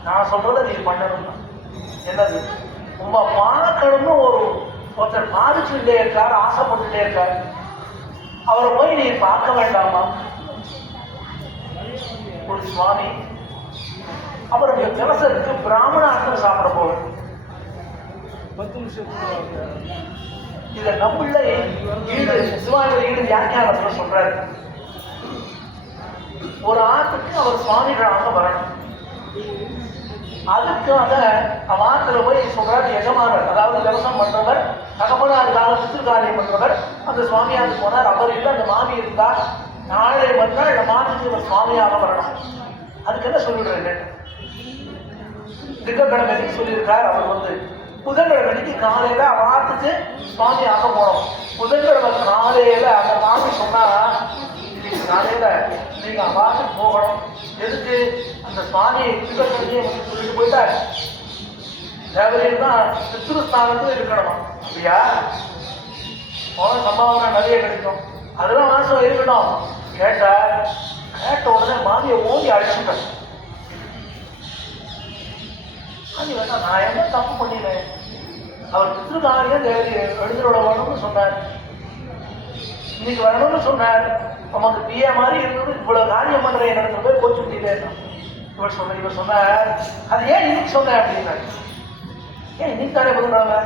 நான் சொல்றதை நீ பண்ணணும். என்னது? உங்க பார்க்கணும்னு ஒருத்தர் பாதிச்சுட்டே இருக்காரு, ஆசைப்பட்டுட்டே இருக்காரு, அவரை போய் நீ பார்க்க வேண்டாமா? ஒரு சுவாமி அவருடைய தினசருக்கு பிராமணார்த்தம் சாப்பிட போவேன். இத நம்மள ஈடு சிவாஜி ஈடு வியாக்கியானத்துல சொல்றாரு. ஒரு ஆத்துக்கு அவர் சுவாமிகளாக வரணும். அதுக்காக ஆத்துல போய் சொல்றாரு எஜமானர், அதாவது விவசாயம் பண்றவர், தகப்பனாருக்காக பித்திருக்காரியம் பண்றவர் அந்த சுவாமியாருக்கு போனார். அவர் இல்லை, அந்த மாமி இருந்தா நாளை மறுநாள் இந்த மாமிக்கு ஒரு சுவாமியாக வரணும். அதுக்கு என்ன சொல்லிடுறேன்? திங்கட்கிழமைக்கு சொல்லியிருக்கார். அவர் வந்து புதன்கிழமைக்கு காலையில வாரத்துக்கு சுவாமி ஆக போனோம். புதன்கிழமை காலையில அந்த மாமி சொன்னா, இன்னைக்கு காலையில நீங்க வாரத்துக்கு போகணும். எதுக்கு? அந்த சுவாமியை திங்கட்கிழமையே வந்து சொல்லிட்டு போயிட்டார். தேவரையும் தான் பித்ருஸ்தானத்துல இருக்கணுமா? அப்படியா? போன சம்பாவனை நிறைய கிடைக்கும், அதெல்லாம் மாசம் இருக்கணும். கேட்ட உடனே மாமியை ஓடி அழைச்சிட்டேன். வேண்டாம், நான் என்ன தப்பு பண்ணினேன்? அவர் பித்ருகாரியம் எழுதிரோட வரணும்னு சொன்னார், இன்னைக்கு வரணும்னு சொன்னார். நமக்கு பிஏ மாதிரி இருந்தது, இவ்வளவு காரியம் பண்ற இடத்துல போய் கோச்சு விட்டீங்க. இவர் சொன்னார், அது ஏன் இன்னைக்கு சொன்னேன் அப்படின்னா, ஏன் இன்னைக்கு தானே புதுனாங்க?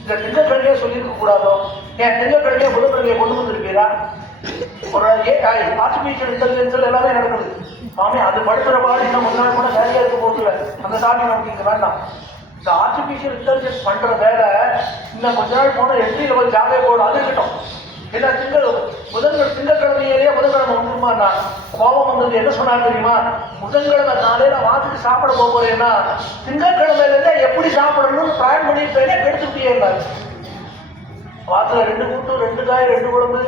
இந்த திங்கக்கிழமையே சொல்லியிருக்க கூடாதோ? ஏன் திங்கக்கிழமையே புதுக்கிழமையை கொண்டு வந்துருப்பீரா? ஒரு ஆர்டிபிஷியல் இன்டெலிஜென்ஸ் எல்லாமே நடக்குது. சாமி அது படுத்துற பாடு இன்னும் முன்னாடி கூட வேலையா இருக்க போகல, அந்த சாமி நமக்கு இங்க வேண்டாம். இந்த ஆர்டிபிஷியல் இன்டெலிஜென்ஸ் பண்ற வேலை இன்னும் கொஞ்ச நாள் போன என்ட்ரி லெவல் ஜாவே போடும், அது இருக்கட்டும். ஏன்னா திங்கக்கிழமையிலேயே புதன்கிழமை வந்துருமா? கோபம் வந்தது என்ன சொன்னாங்க தெரியுமா? புதன்கிழமை காலையில வாத்துக்கு சாப்பிட போறேன்னா திங்கக்கிழமையில எப்படி சாப்பிடணும்னு பிளான் பண்ணிருப்பேனே கெடுத்துட்டே இருந்தாரு. வாத்துல 2 கூட்டு 2 காய் 2 குழம்பு,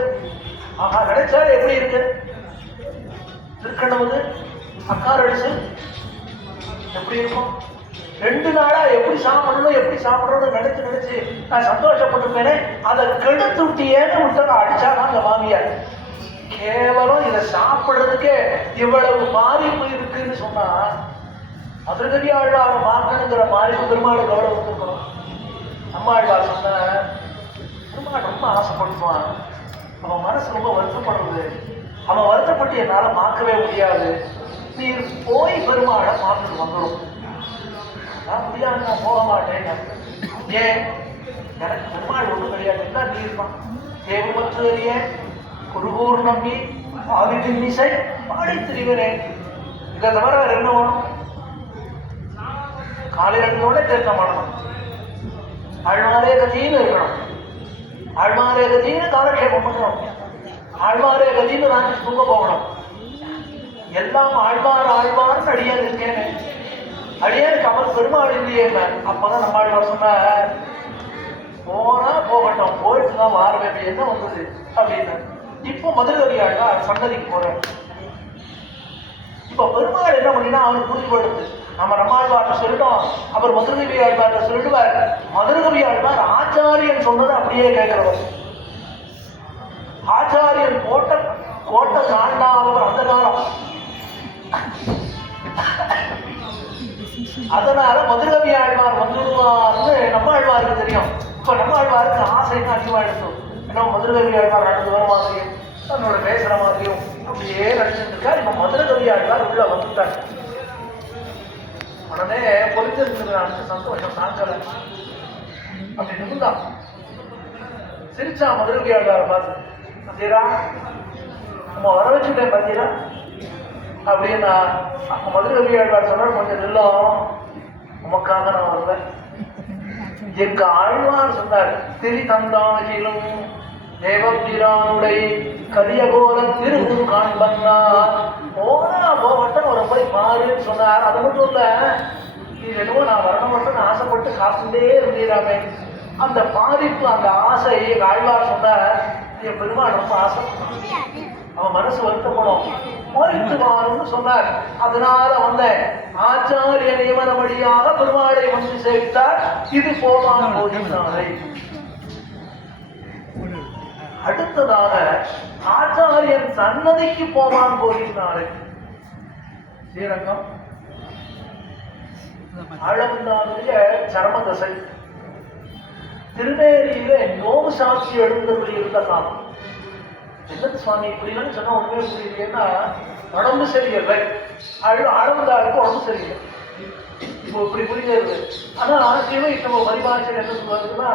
ஆஹா நினைச்சா எப்படி இருக்கு? திருக்கணவது அக்கார் அடிச்சு எப்படி இருக்கும்? 2 நாளா எப்படி சாப்பிடணும்னு நினைச்சு நான் சந்தோஷப்பட்டிருப்பேனே, அதை கெடுத்து விட்டியேன்னு விட்டு அடிச்சாங்க அந்த மாமியார். கேவலம் இதை சாப்பிடுறதுக்கே இவ்வளவு பாதிப்பு இருக்குன்னு சொன்னா, மதுரகவி ஆழ்வாரை பார்க்கணுங்கிற மாறிப்பு பெருமாள் கவனம் இருக்கணும். அம்மாழ்வார் சொன்ன, பெருமாள் ரொம்ப ஆசைப்படுவான், அவன் மனசு ரொம்ப வருத்தப்படுறது, அவன் வருத்தப்பட்டு என்னால பார்க்கவே முடியாது, நீர் போய் பெருமாளை பார்த்துட்டு வந்துடும். நான் முடியாது, நான் போக மாட்டேன். ஏன் எனக்கு பெருமாள் ஒன்றும் கிடையாதுன்னா நீ இருப்பான் தேவமற்ற குருகூர் நம்பி ஆதித்தின் இசை பாடி திரிவரேன். இதை தவிர வேற என்ன வேணும்? காலையில் எடுத்தோட தீர்த்தம் பண்ணணும், ஆழ்வாரே கதின்னு இருக்கணும், ஆழ்வாரே கதின்னு காலக்ஷேபம் பண்ணணும், ஆழ்வாரே கதின்னு நான் தூங்க போகணும். எல்லாம் ஆழ்வார் ஆழ்வார்னு அடியான் இருக்கேன்னு அடியானுக்கு அவர் பெருமாள் இல்லையே. அப்பதான் நம்ம ஆழ்வார் சொன்னார், போனா போகட்டும், போயிட்டு தான் வாரவே என்ன வந்தது அப்படின்னு. இப்போ மதுரகவி ஆழ்வார் சன்னதிக்கு போறார். இப்ப பெருமாள் என்ன பண்ணினா அவனுக்கு புரிஞ்சுபடுத்து. நம்ம நம்மாழ்வார்ட்ட சொல்லிட்டோம், அவர் மதுரகவி ஆழ்வார்ட்ட சொல்லிடுவார். மதுரகவி ஆழ்வார் ஆச்சாரியன் சொன்னதை அப்படியே கேட்கிறவர். ஆச்சாரியன் கோட்டை காண்டாதவர் அந்த காலம். அதனால மதுரகவி ஆழ்வார் வந்துடுவார்னு நம்ம ஆழ்வாருக்கு தெரியும். இப்ப நம்ம ஆழ்வாருக்கு ஆசைன்னு அதிகமா எடுத்தோம். ஏன்னா மதுரகவி ஆழ்வார் நடந்து வர மாதிரியும் தன்னோட பேசுற மாதிரியும் அப்படியே நடிச்சுட்டு இருக்கார். இப்ப மதுரகவி ஆழ்வார் உள்ள வந்துட்டார். உடனே பொறிஞ்சிருக்கிறான் சந்தோஷம் தாங்கல. அப்படி நிமிந்தான் சிரிச்சா மதுரகவி ஆழ்வாரை பார்த்து, பார்த்தீரா நம்ம வர வச்சுட்டேன் பார்த்தீரா அப்படின்னா. மதுரகவி ஆழ்வார் சொன்னார், கொஞ்சம் நில்லும், உமக்காக நான் வருவேன். எங்க ஆழ்வார் சொன்னார், திரி தந்தாகிலும் தேவபிரானுடைய கரியகோல திருகுரு காண்பன்னா போனா போகட்டும் ஒரு போய் பாருன்னு சொன்னார். அது மட்டும் இல்ல, இது என்னவோ நான் வரணும் மட்டும் ஆசைப்பட்டு காத்துட்டே இருந்தீராமே அந்த பாதிப்பு அந்த ஆசை ஆழ்வார் சொன்னார். என் பெருமாள் ரொம்ப ஆசை, அவன் மனசு வருத்தப்படும், போயிட்டுவான்னு சொன்னார். அதனால வந்த ஆச்சாரிய நியமனபடியாக பெருமாளை வந்து சேர்த்தார். இது போமான போகின்றாரை. அடுத்ததாக ஆச்சாரியன் சன்னதிக்கு போவான் போகின்றாரை. ஸ்ரீரங்கம் ஆழவந்தானுடைய சரமதசை திருநேரியில நோவு சாட்சி எழுந்தபடி இருந்த காலம். என்ன சுவாமி இப்படின்னு சொன்னா ஒண்ணுமே புரியலைன்னா, உடம்பு சரியில்லை, ஆழவந்தாருக்கு உடம்பு சரியில்லை. இப்போ இப்படி புரிஞ்சது. ஆனா ஆசிரியமே நம்ம பரிபாஷையில் என்ன சொல்லுவாருன்னா,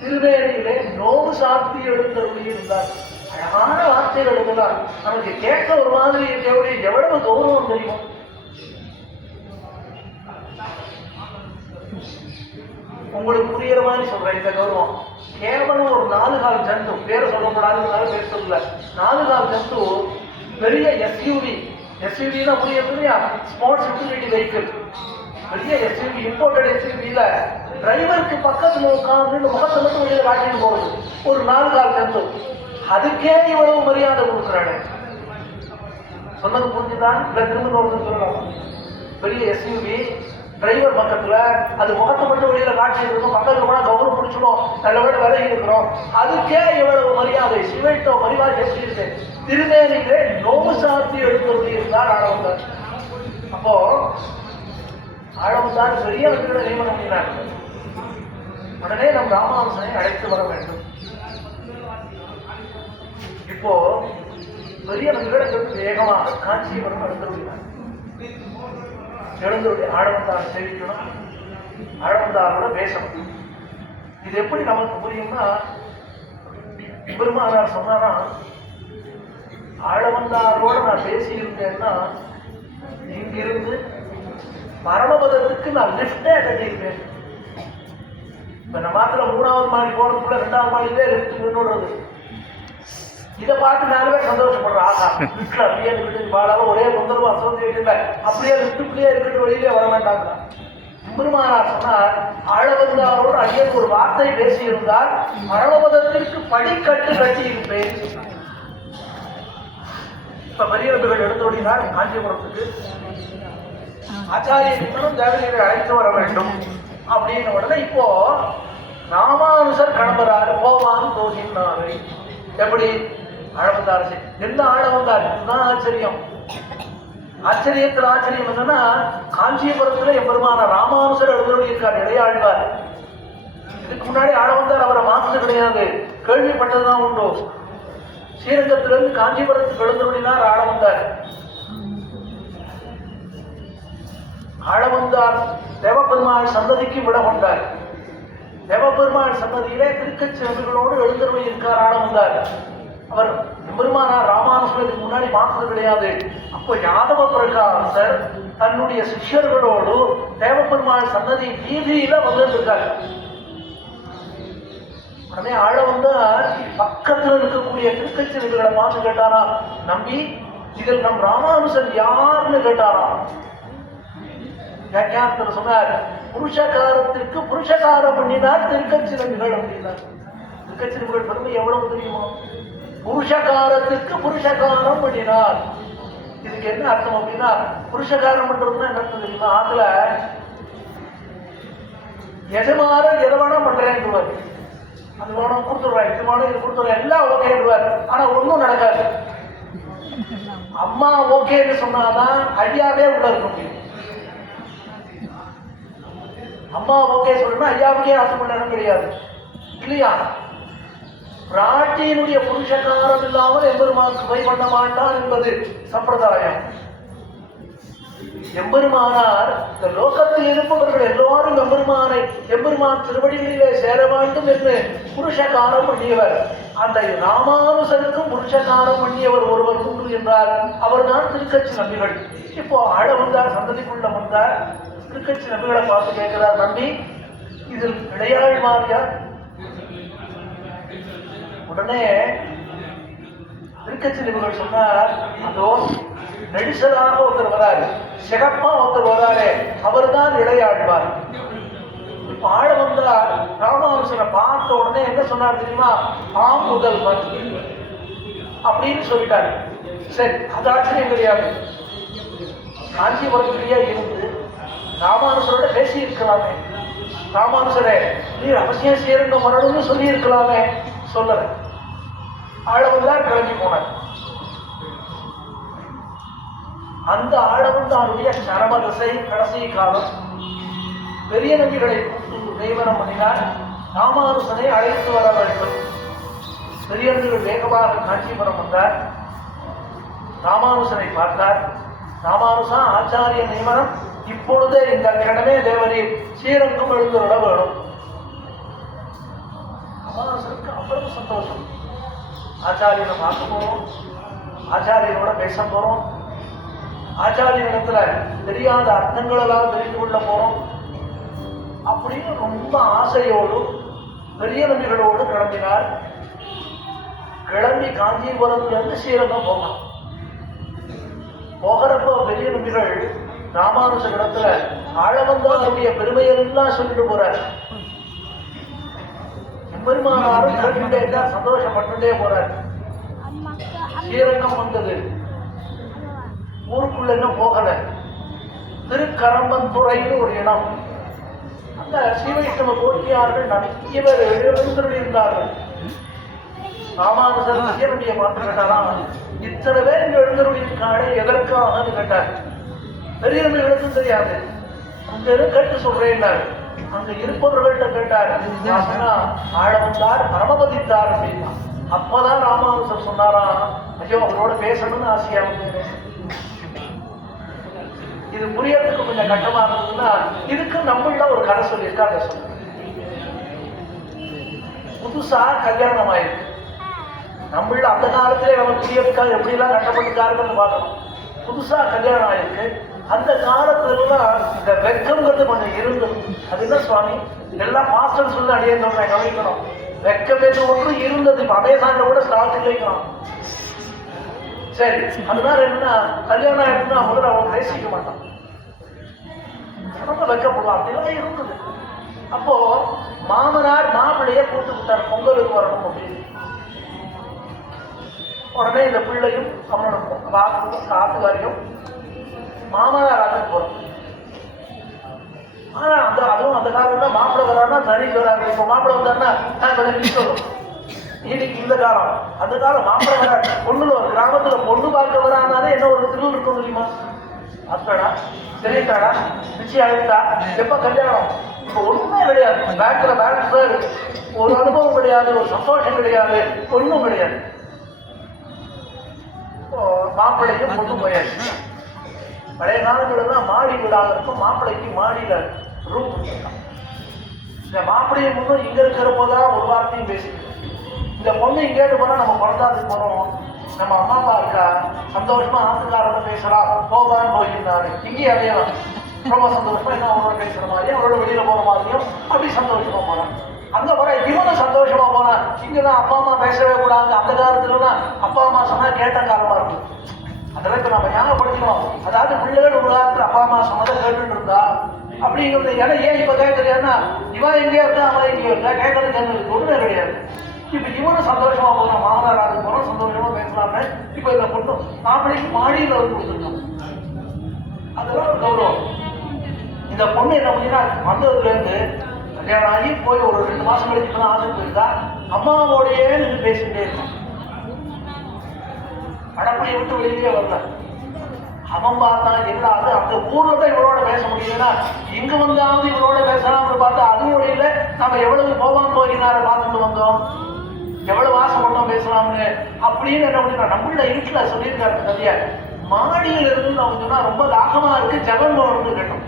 திருநேரியிலே நோவு சாத்தி எழுந்தபடி இருந்தார். அழகான வார்த்தைகள் எழுதலாம். நமக்கு கேட்க ஒரு மாதிரி எவ்வளவு கௌரவம் தெரியும். உங்களுக்கு புரியுற மாதிரி சொல்றேன். இந்த கௌரவம் கேவலம் ஒரு 4 கால் ஜந்து, பேரை சொல்லப்படாதுனால பேர் சொல்லல. 4 கால் ஜந்து பெரிய எஸ்யூவினா புரியுது இல்லையா, ஸ்போர்ட்ஸ் யூட்டிலிட்டி வெஹிக்கிள், பெரிய எஸ்யூவி, இம்போர்ட்டட் எஸ்யூவில டிரைவருக்கு பக்கத்துல உட்காந்து முகத்தை மட்டும் வெளியில காட்டிட்டு போறது ஒரு 4 கால் ஜந்து. அதுக்கே இவ்வளவு மரியாதை கொடுக்குறாங்க. சொன்னது புரிஞ்சுதான் இல்ல திரும்ப சொல்லலாம். பெரிய எஸ்யூவி டிரைவர் பக்கத்துல அது முகத்தை மட்டும் வெளியில காட்சி இருக்கும், பக்கத்துல கூட கௌரவம் பிடிச்சிடும், நல்லபடி விலகி இருக்கிறோம். அதுக்கே இவ்வளவு மரியாதை. சிவட்டோ மரியாதை எப்படி இருக்கு. திருநேரிலே நோவு சாத்தி எடுத்தபடி இருந்தார் ஆழவந்தார். அப்போ ஆழவந்தார் பெரிய வகையில நியமனம் பண்ணினார். உடனே நம் ராமானுசனை அழைத்து வர வேண்டும். இப்போ பெரிய வகையில வேகமாக காஞ்சிபுரம் எழுந்துள்ளார். எழுந்தருடைய ஆழவந்தார் சேவிக்கணும், ஆழவந்தாரோட பேசணும். இது எப்படி நமக்கு புரியும்னா, பெருமானார் சொன்னாரா, ஆழவந்தாரோட நான் பேசியிருந்தேன்னா இங்கிருந்து பரமபதத்துக்கு நான் லிப்டே கட்டியிருப்பேன். இப்ப நம்ம மாத்திர 3வது மாடி போறதுக்குள்ள 2வது மாடியிலே லிப்ட் நின்றுடுறது. இதை பார்த்து 4 பேர் சந்தோஷப்படுற. ஆகா லிப்ட்ல அப்படியே இருக்கட்டும், பாடாம ஒரே தொந்தரவு அசோசியேட் இல்லை, அப்படியே லிப்டுக்குள்ளேயே இருக்கட்டும், வெளியிலே வர வேண்டாங்க. பெருமானார் சொன்னார், ஆழவந்தாரோடு அடியன் ஒரு வார்த்தை பேசியிருந்தால் பரமபதத்திற்கு படிக்கட்டு கட்டியிருப்பேன். இப்ப பெரியவர்கள் எடுத்தோடினார் காஞ்சிபுரத்துக்கு. ஆச்சாரியர்களும் தேவதைகளை அழைத்து வர வேண்டும் அப்படின்னு உடனே இப்போ ராமானுசர் கிளம்புறாரு. போவான் போகின்றாரு. எப்படி ஆழவந்தார் எந்த ஆழவந்தார் இதுதான் ஆச்சரியம். ஆச்சரியத்தில் ஆச்சரியம் என்னன்னா, காஞ்சிபுரத்துல எம்பெருமான ராமானுசர் எழுந்தோடி இருக்கார், இடையாழ்வார். இதுக்கு முன்னாடி ஆழவந்தார் அவரை மாற்றது கிடையாது, கேள்விப்பட்டதுதான் உண்டு. ஸ்ரீரங்கத்திலிருந்து காஞ்சிபுரத்துக்கு எழுந்தோடினார் ஆழவந்தார். ஆழவந்தார் தேவபெருமாள் சந்ததிக்கு விட கொண்டார். தேவபெருமான் சன்னதியிலே திருக்கச்சிரமிகளோடு எழுந்தருளி இருக்கார் ஆள வந்தார். அவர் பெருமானார் ராமானுஜருக்கு முன்னாடி பார்த்தது கிடையாது. அப்போ யாதவ பிரகாசர் தன்னுடைய சிஷ்யர்களோடு தேவபெருமான் சன்னதி வீதியில வந்துட்டு இருக்காரு. உடனே ஆள வந்தார் பக்கத்துல இருக்கக்கூடிய திருக்கச்சிரமிகளை பார்த்து கேட்டாரா, நம்பி இதில் நம் ராமானுஜன் யாருன்னு கேட்டாரா. வியாக்கியானத்தில் சொன்னார், புருஷகாரத்திற்கு புருஷகாரம் பண்ணினார் திருக்கச்சிரமிகள் அப்படின்னார். திருக்கச்சிரமிகள் பெருமை எவ்வளவு தெரியுமா? புருஷகாரத்திற்கு புருஷகாரம் பண்ணினார். இதுக்கு என்ன அர்த்தம் அப்படின்னா, புருஷகாரம் பண்றதுன்னா என்ன அர்த்தம் தெரியுமா? ஆத்துல எஜமானர் எதை வேணா பண்றேன்னுவார். அது வேணும் கொடுத்துடுறாரு, இது வேணும் இது கொடுத்துடுறேன், எல்லாம் ஓகேன்னுவார். ஆனா ஒன்றும் நடக்காது. அம்மா ஓகேன்னு சொன்னாதான் ஐயாவே உள்ள இருக்க முடியும். அம்மா ஓகே சொல்லணும், ஐயாவுக்கே ஆசைப்படணும் கிடையாது இல்லையா? பிராட்டியினுடைய புருஷகாரம் இல்லாமல் எம்பெருமான் சுவை பண்ண மாட்டான் என்பது சம்பிரதாயம். எம்பெருமானார் இந்த லோகத்தில் இருப்பவர்கள் எல்லோரும் எம்பெருமான் திருவடிகளிலே சேர வேண்டும் என்று புருஷகாரம் பண்ணியவர். அந்த ராமானுசருக்கும் புருஷகாரம் பண்ணியவர் ஒருவர் உண்டு என்றார். அவர் தான் திருக்கச்சி நம்பிகள். இப்போ ஆழ வந்தார், சந்ததிக்குள்ள வந்தார். திருக்கச்சி நம்பிகளை பார்த்து கேட்கிறார், நம்பி இதில் இளையாழ்வார் யார்? உடனே திருக்கச்சி நம்பிகள் சொன்னார், அதோ நெடிசலாக ஒருத்தர் வராரு, சிகப்பா ஒருத்தர் வராரு, அவர் தான் இளையாழ்வார். இப்ப ஆழ வந்தார் ராமானுஜனை பார்த்த உடனே என்ன சொன்னார் தெரியுமா? ஆம் முதல்வன் அப்படின்னு சொல்லிட்டாரு. சரி, அது ஆச்சரியம் கிடையாது. காஞ்சிபுரத்திலேயே இருந்து ராமானுஜரோட பேசி இருக்கலாமே. ராமானுஜரே நீர் அவசியம் ஸ்ரீரங்கம் வரணும்னு சொல்லி இருக்கலாமே, சொல்லல. ஆழ வந்தார், கிளம்பி போனார். அந்த ஆழவந்தாருடைய சரம திசை கடைசி காலம். பெரிய நம்பிகளை நியமனம் பண்ணினார், ராமானுஜனை அழைத்து வர வேண்டும். பெரிய நம்பிகள் வேகமாக காஞ்சிபுரம் வந்தார். ராமானுஜனை பார்த்தார். ராமானுஜா, ஆச்சாரிய நியமனம் இப்பொழுதே இந்த கிழமே தேவரீர் ஸ்ரீரங்கம் எழுந்துள்ள வேணும். ராமானுஜனுக்கு அவ்வளவு சந்தோஷம். ஆச்சாரியனை பார்க்க போறோம், ஆச்சாரியனோட பேச போறோம், ஆச்சாரியனிடத்துல தெரியாத அர்த்தங்களெல்லாம் தெரிந்து கொள்ள போறோம் அப்படின்னு ரொம்ப ஆசையோடு பெரிய நம்பிகளோடு கிளம்பினார். கிளம்பி காஞ்சிபுரத்திலிருந்து ஸ்ரீரங்கம் போகணும். போகிறப்போ பெரிய நம்பிகள் ராமானுஜர் இடத்துல ஆழவந்தாருடைய பெருமையெல்லாம் சொல்லிட்டு போறார். எம்பெருமானாரும் கேட்டுட்டே இருந்தார், சந்தோஷப்பட்டுட்டே போறார். ஸ்ரீரங்கம் வந்தது. ஊருக்குள்ள இன்னும் போகல. திருக்கரம்பந்துறைன்னு ஒரு இடம். அந்த ஸ்ரீவைஷ்ணவ கோட்டியார்கள் நிறைய பேர் எழுந்திருந்தார்கள். ராமானுஜர் ஐயனுடைய பார்த்து கேட்டாராம், இத்தனை பேர் இங்க எழுந்தருளியிருக்காளே எதற்காக கேட்டார். பெரியவர்களுக்கும் தெரியாது. அங்க கேட்டு சொல்றேன். அங்க இருப்பவர்கள்ட்ட கேட்டார். ஆழ வந்தார், பரமபதித்தார் அப்படின்னா. அப்பதான் ராமானுஜர் சொன்னாரா, ஐயோ அவரோட பேசணும்னு ஆசையா வந்து. இது புரியறதுக்கு கொஞ்சம் கட்டமா இருந்ததுன்னா இதுக்கு நம்மள ஒரு கதை சொல்லியிருக்கா. அதை சொல்ல புதுசா கல்யாணம் ஆயிருக்கு. நம்மள அந்த காலத்திலே நம்ம புரியறதுக்காக எப்படி எல்லாம் கட்டப்பட்டுக்காருன்னு பார்க்கணும். புதுசா கல்யாணம் ஆயிருக்கு. அந்த காலத்துலாம் இந்த வெக்கம்ங்கிறது கொஞ்சம் இருந்தது. அது என்ன சுவாமி, எல்லாம் மாஸ்டர் சொல்லி அடைய சொல்றேன், கவனிக்கணும். வெக்கம் என்று ஒன்று இருந்தது. இப்ப அமேசான்ல கூட ஸ்டார்ட் இல்லைக்கணும். சரி, அதனால என்னன்னா கல்யாணம் ஆயிடுச்சுன்னா முதல்ல அவங்க பேசிக்க மாட்டான், ரொம்ப வெக்கப்படுவான். அப்படிலாம் இருந்தது. அப்போ மாமனார் மாப்பிள்ளைய கூட்டு விட்டார், பொங்கலுக்கு வரணும் அப்படின்னு. உடனே இந்த பிள்ளையும் அவனுக்கும் காத்துக்காரியும் மாமனார் ஆற்றுக்கு போறோம். ஆனா அதுவும் அந்த காலத்துல மாப்பிள்ளை வரான்னா தனி வராது. இப்போ மாப்பிள்ளை வந்தாருன்னா கொஞ்சம் சொல்லும். இன்னைக்கு இந்த காலம். அந்த காலம் மாப்பிள்ளை வர பொண்ணுல ஒரு கிராமத்துல பொண்ணு பார்க்க வரானாலே என்ன ஒரு திருவிழா இருக்கும் தெரியுமா? அத்தாடா சரிட்டாடா நிச்சயம் ஆகிட்டா எப்ப கல்யாணம். இப்போ ஒண்ணுமே கிடையாது. பேங்க்ல பேலன்ஸ் தான் இருக்கு. ஒரு அனுபவம் கிடையாது, ஒரு சந்தோஷம் கிடையாது, ஒன்றும் கிடையாது. மாப்பிள்ளைக்கு பொண்ணு போயாச்சு. பழைய காலங்கள்லாம் மாடி வீடாக இருக்கும். மாப்பிள்ளைக்கு மாடியில ரூம் கொடுத்துருக்கான். இந்த மாப்பிள்ளையும் பொண்ணும் இங்க இருக்கிறப்போதான் ஒரு வார்த்தையும் பேசிட்டு இந்த பொண்ணு இங்கேட்டு போனா நம்ம பிறந்தாதுக்கு போறோம், நம்ம அம்மா அப்பா இருக்கா, சந்தோஷமா ஆத்துக்காரோட பேசலாம், போகான்னு போயிருந்தாரு. இங்கேயும் அதையும் ரொம்ப சந்தோஷமா என்ன அவரோட பேசுற மாதிரியும் அவரோட வெளியில போற மாதிரியும் அப்படி சந்தோஷமா போறான். அங்க போற இவனும் சந்தோஷமா போனான். இங்கதான் அப்பா அம்மா பேசவே கூடாது. அந்த காலத்துலலாம் அப்பா அம்மா சொன்னா கேட்ட காலமா இருக்கும். அதெல்லாம் இப்ப நம்ம ஞாபகப்படுத்தணும். அதாவது பிள்ளைகள் ஒரு காலத்துல அப்பா அம்மா சொன்னதை கேட்டுட்டு இருந்தா அப்படிங்கிறது. ஏன்னா ஏன் இப்ப கேட்கலையான்னா இவன் எங்கேயா இருக்கா அவன் எங்கேயோ இருக்கா, கேட்கறதுக்கு என்ன ஒண்ணுமே கிடையாது. இப்ப இவனும் சந்தோஷமா போறான், மாமனாராக போறோம், சந்தோஷமா பேசலாமே. இப்ப இந்த பொண்ணு மாப்பிள்ளைக்கு மாடியில் வந்து கொடுத்துருக்கோம். அதெல்லாம் ஒரு கௌரவம். இந்த பொண்ணு என்ன பண்ணினா வந்ததுல இருந்து கல்யாணம் ஆகி போய் ஒரு 2 மாசம் கழிச்சு தான் ஆசை போயிருந்தா அம்மாவோடையே நின்று பேசிக்கிட்டே இருக்கான். அடப்படியை விட்டு வெளியிலே வரல. அவன் பார்த்தா எல்லாது அந்த ஊர்ல தான் இவரோட பேச முடியுதுன்னா இங்க வந்தாவது இவரோட பேசலாம்னு பார்த்தா அது வழியில நம்ம எவ்வளவு போவான் போகிறார பார்த்துட்டு வந்தோம், எவ்வளவு வாசம் பண்ணோம் பேசலாம்னு அப்படின்னு என்ன பண்ணினா நம்மள இருட்டுல சொல்லியிருக்காரு கதையா. மாடியில் இருந்து அவங்க சொன்னா ரொம்ப தாகமா இருக்கு, ஜபம் வந்து கேட்டோம்.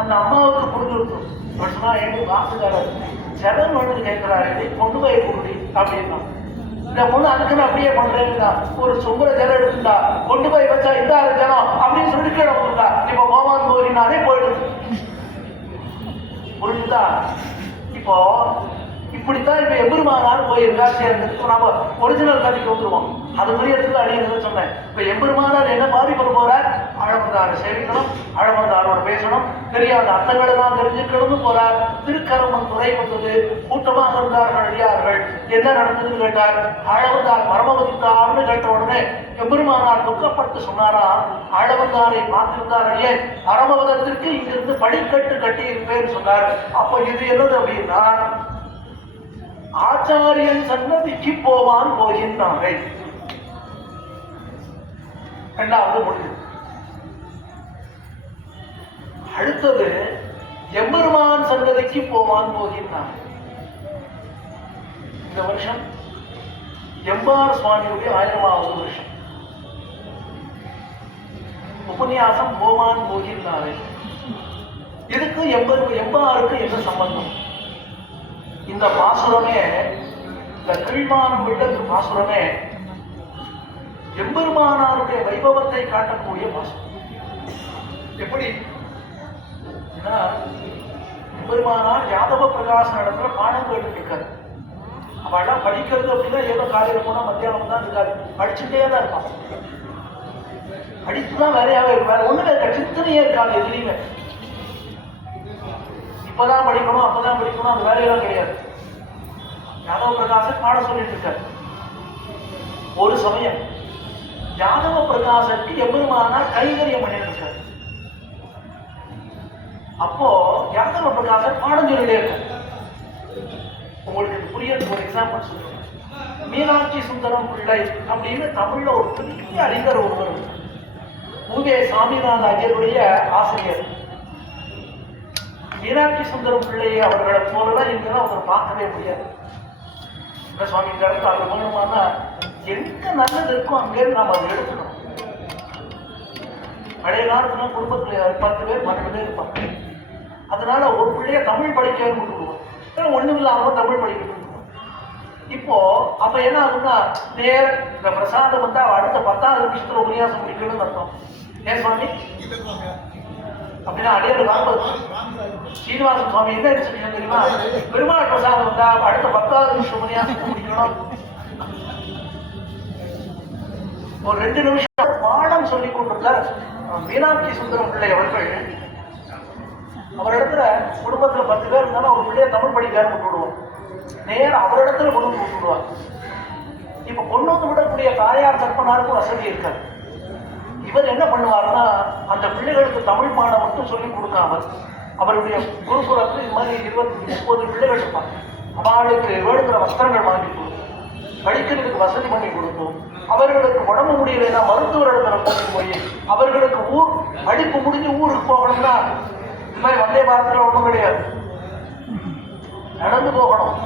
அந்த அம்மாவுக்கு புரிஞ்சுருக்கும். சொன்னா எங்க வாக்குதாரர் ஜபம் வந்து கேட்கிறாரு, கொண்டு போய் கொடுடி அப்படின்னா இந்த பொண்ணு அதுக்குன்னு அப்படியே பண்றேன்னா ஒரு சொம்புல ஜலம் எடுத்துட்டா கொண்டு போய் வச்சா இந்த ஜனம் அப்படின்னு சொல்லி கீழே போட்டா இப்ப கோமான் போயினாலே போயிடுது. புரிஞ்சுதா? இப்போ இப்படித்தான் இப்ப எம்பெருமானார் போயிருக்கா. சேர்ந்து நாம ஒரிஜினல் கதைக்கு வந்துருவோம். அது புரியறதுக்கு அடிக்கிறது சொன்னேன். இப்ப எம்பெருமானார் என்ன பாதிப்பட போறார், ஆழமந்தாரை சேவிக்கணும், ஆழமந்தாரோட பேசணும், தெரியாத அர்த்தங்களை தான் தெரிஞ்சுக்கணும்னு போறார். திருக்கரமன் துறை வந்தது, கூட்டமாக இருந்தார்கள் அடியார்கள். என்ன நடந்ததுன்னு கேட்டார். ஆழவந்தார் மரமவதித்தார்னு கேட்ட உடனே எம்பெருமானார் துக்கப்பட்டு சொன்னாரா, ஆழவந்தாரை பார்த்திருந்தார் அடியே, மரமவதத்திற்கு இங்கிருந்து படிக்கட்டு கட்டி இருப்பேன்னு சொன்னார். அப்ப இது என்னது அப்படின்னா ஆச்சாரியன் சன்னதிக்கு போவான் போகின்றார்கள். இரண்டாவது முடிவு. அடுத்தது எம்பெருமான் சன்னதிக்கு போவான் போகின்றான். இந்த வருஷம் எம்பார் சுவாமியுடைய 1000வது வருஷம். உபன்யாசம் போவான் போகின்றார்கள். இதுக்கு எம்பாருக்கு என்ன சம்பந்தம்? இந்த பாசுரமே, இந்த கீழ்மானம் விட்டது பாசுரமே எம்பெருமானாருடைய வைபவத்தை காட்டக்கூடிய பாசுரம். எப்படி எம்பெருமானார் யாதவ பிரகாச இடத்துல பாடம் கேட்டு இருக்காரு. அவெல்லாம் படிக்கிறது அப்படின்னா ஏதோ காலையில போனா மத்தியானம் தான் இருக்காரு, படிச்சுட்டே தான் இருப்பான். படிப்புதான் வேலையாவே இருப்பாரு, ஒண்ணுமே இருக்க சிந்தனையே இருக்காது எதுலையுமே. இப்பதான் படிக்கணும் அப்பதான் படிக்கணும் அந்த வேலையெல்லாம் கிடையாது. யாதவ பிரகாசன் பாட சொல்லிட்டு இருக்காரு. ஒரு சமயம் யாதவ பிரகாசனுக்கு எம்பெருமானார் கைங்கரியம் பண்ணிட்டு இருக்காரு. அப்போ யாதவ பிரகாசன் பாடம் சொல்லிட்டே இருக்காரு. உங்களுக்கு புரியறது ஒரு எக்ஸாம்பிள் சொல்லுங்க. மீனாட்சி சுந்தரம் பிள்ளை அப்படின்னு தமிழ்ல ஒரு பெரிய அறிஞர் ஒருவர், ஊவே சாமிநாத ஐயருடைய ஆசிரியர். மீனாட்சி சுந்தரம் பிள்ளையை அவர்களை போலதான் இங்கெல்லாம் அவர் பார்க்கவே முடியாது. சுவாமி இந்த இடத்துல அது வேணுமானா எங்க நல்லது இருக்கோ அங்கேருந்து நாம் அதை எடுத்துக்கணும். பழைய காலத்துல குடும்பத்துல 10 பேர் 12 பேர் இருப்பாங்க. அதனால ஒரு பிள்ளைய தமிழ் படிக்க விட்டுருவோம், ஒண்ணும் இல்லாம தமிழ் படிக்க. இப்போ அப்ப என்ன ஆகுதுன்னா நேர இந்த பிரசாதம் வந்து அடுத்த 10வது நிமிஷத்துல உபன்யாசம் முடிக்கணும்னு அர்த்தம். ஏன் சுவாமி அப்படின்னா அடையாள வாங்குவது சீனிவாசன் சுவாமி என்ன எடுத்துக்கணும் தெரியுமா? பெருமாள் பிரசாதம் வந்தா அடுத்த 10வது நிமிஷம் உபன்யாசம் முடிக்கணும். ஒரு 2 நிமிஷம் பாடம் சொல்லிக் கொண்டிருந்த மீனாட்சி சுந்தரம் பிள்ளை அவர்கள் அவரிடத்துல குடும்பத்துல 10 பேர் இருந்தாலும் ஒரு பிள்ளைய தமிழ் படிக்காரு விட்டுவிடுவோம். நேரம் அவரிடத்துல கொண்டு வந்து விட்டுவிடுவார். இப்ப கொண்டு வந்து விடக்கூடிய தாயார் தற்பனாருக்கும் வசதி இருக்காது. இவர் என்ன பண்ணுவாருன்னா அந்த பிள்ளைகளுக்கு தமிழ் பாடம் மட்டும் சொல்லிக் கொடுக்காமல் அவருடைய குருகுலத்தில் இது மாதிரி 20-30 பிள்ளைகள் இருப்பாங்க. அவர்களுக்கு வேணுங்கிற வஸ்திரங்கள் வாங்கி கொடுக்கும், படிக்கிறதுக்கு வசதி பண்ணி கொடுக்கும். அவர்களுக்கு உடம்பு முடியலைன்னா மருத்துவரிடத்துல கூட்டிட்டு போய் அவர்களுக்கு ஊர் படிப்பு முடிஞ்சு ஊருக்கு போகணும்னா இது மாதிரி வந்தே பாரத்தில் ஒன்றும் கிடையாது, நடந்து போகணும்.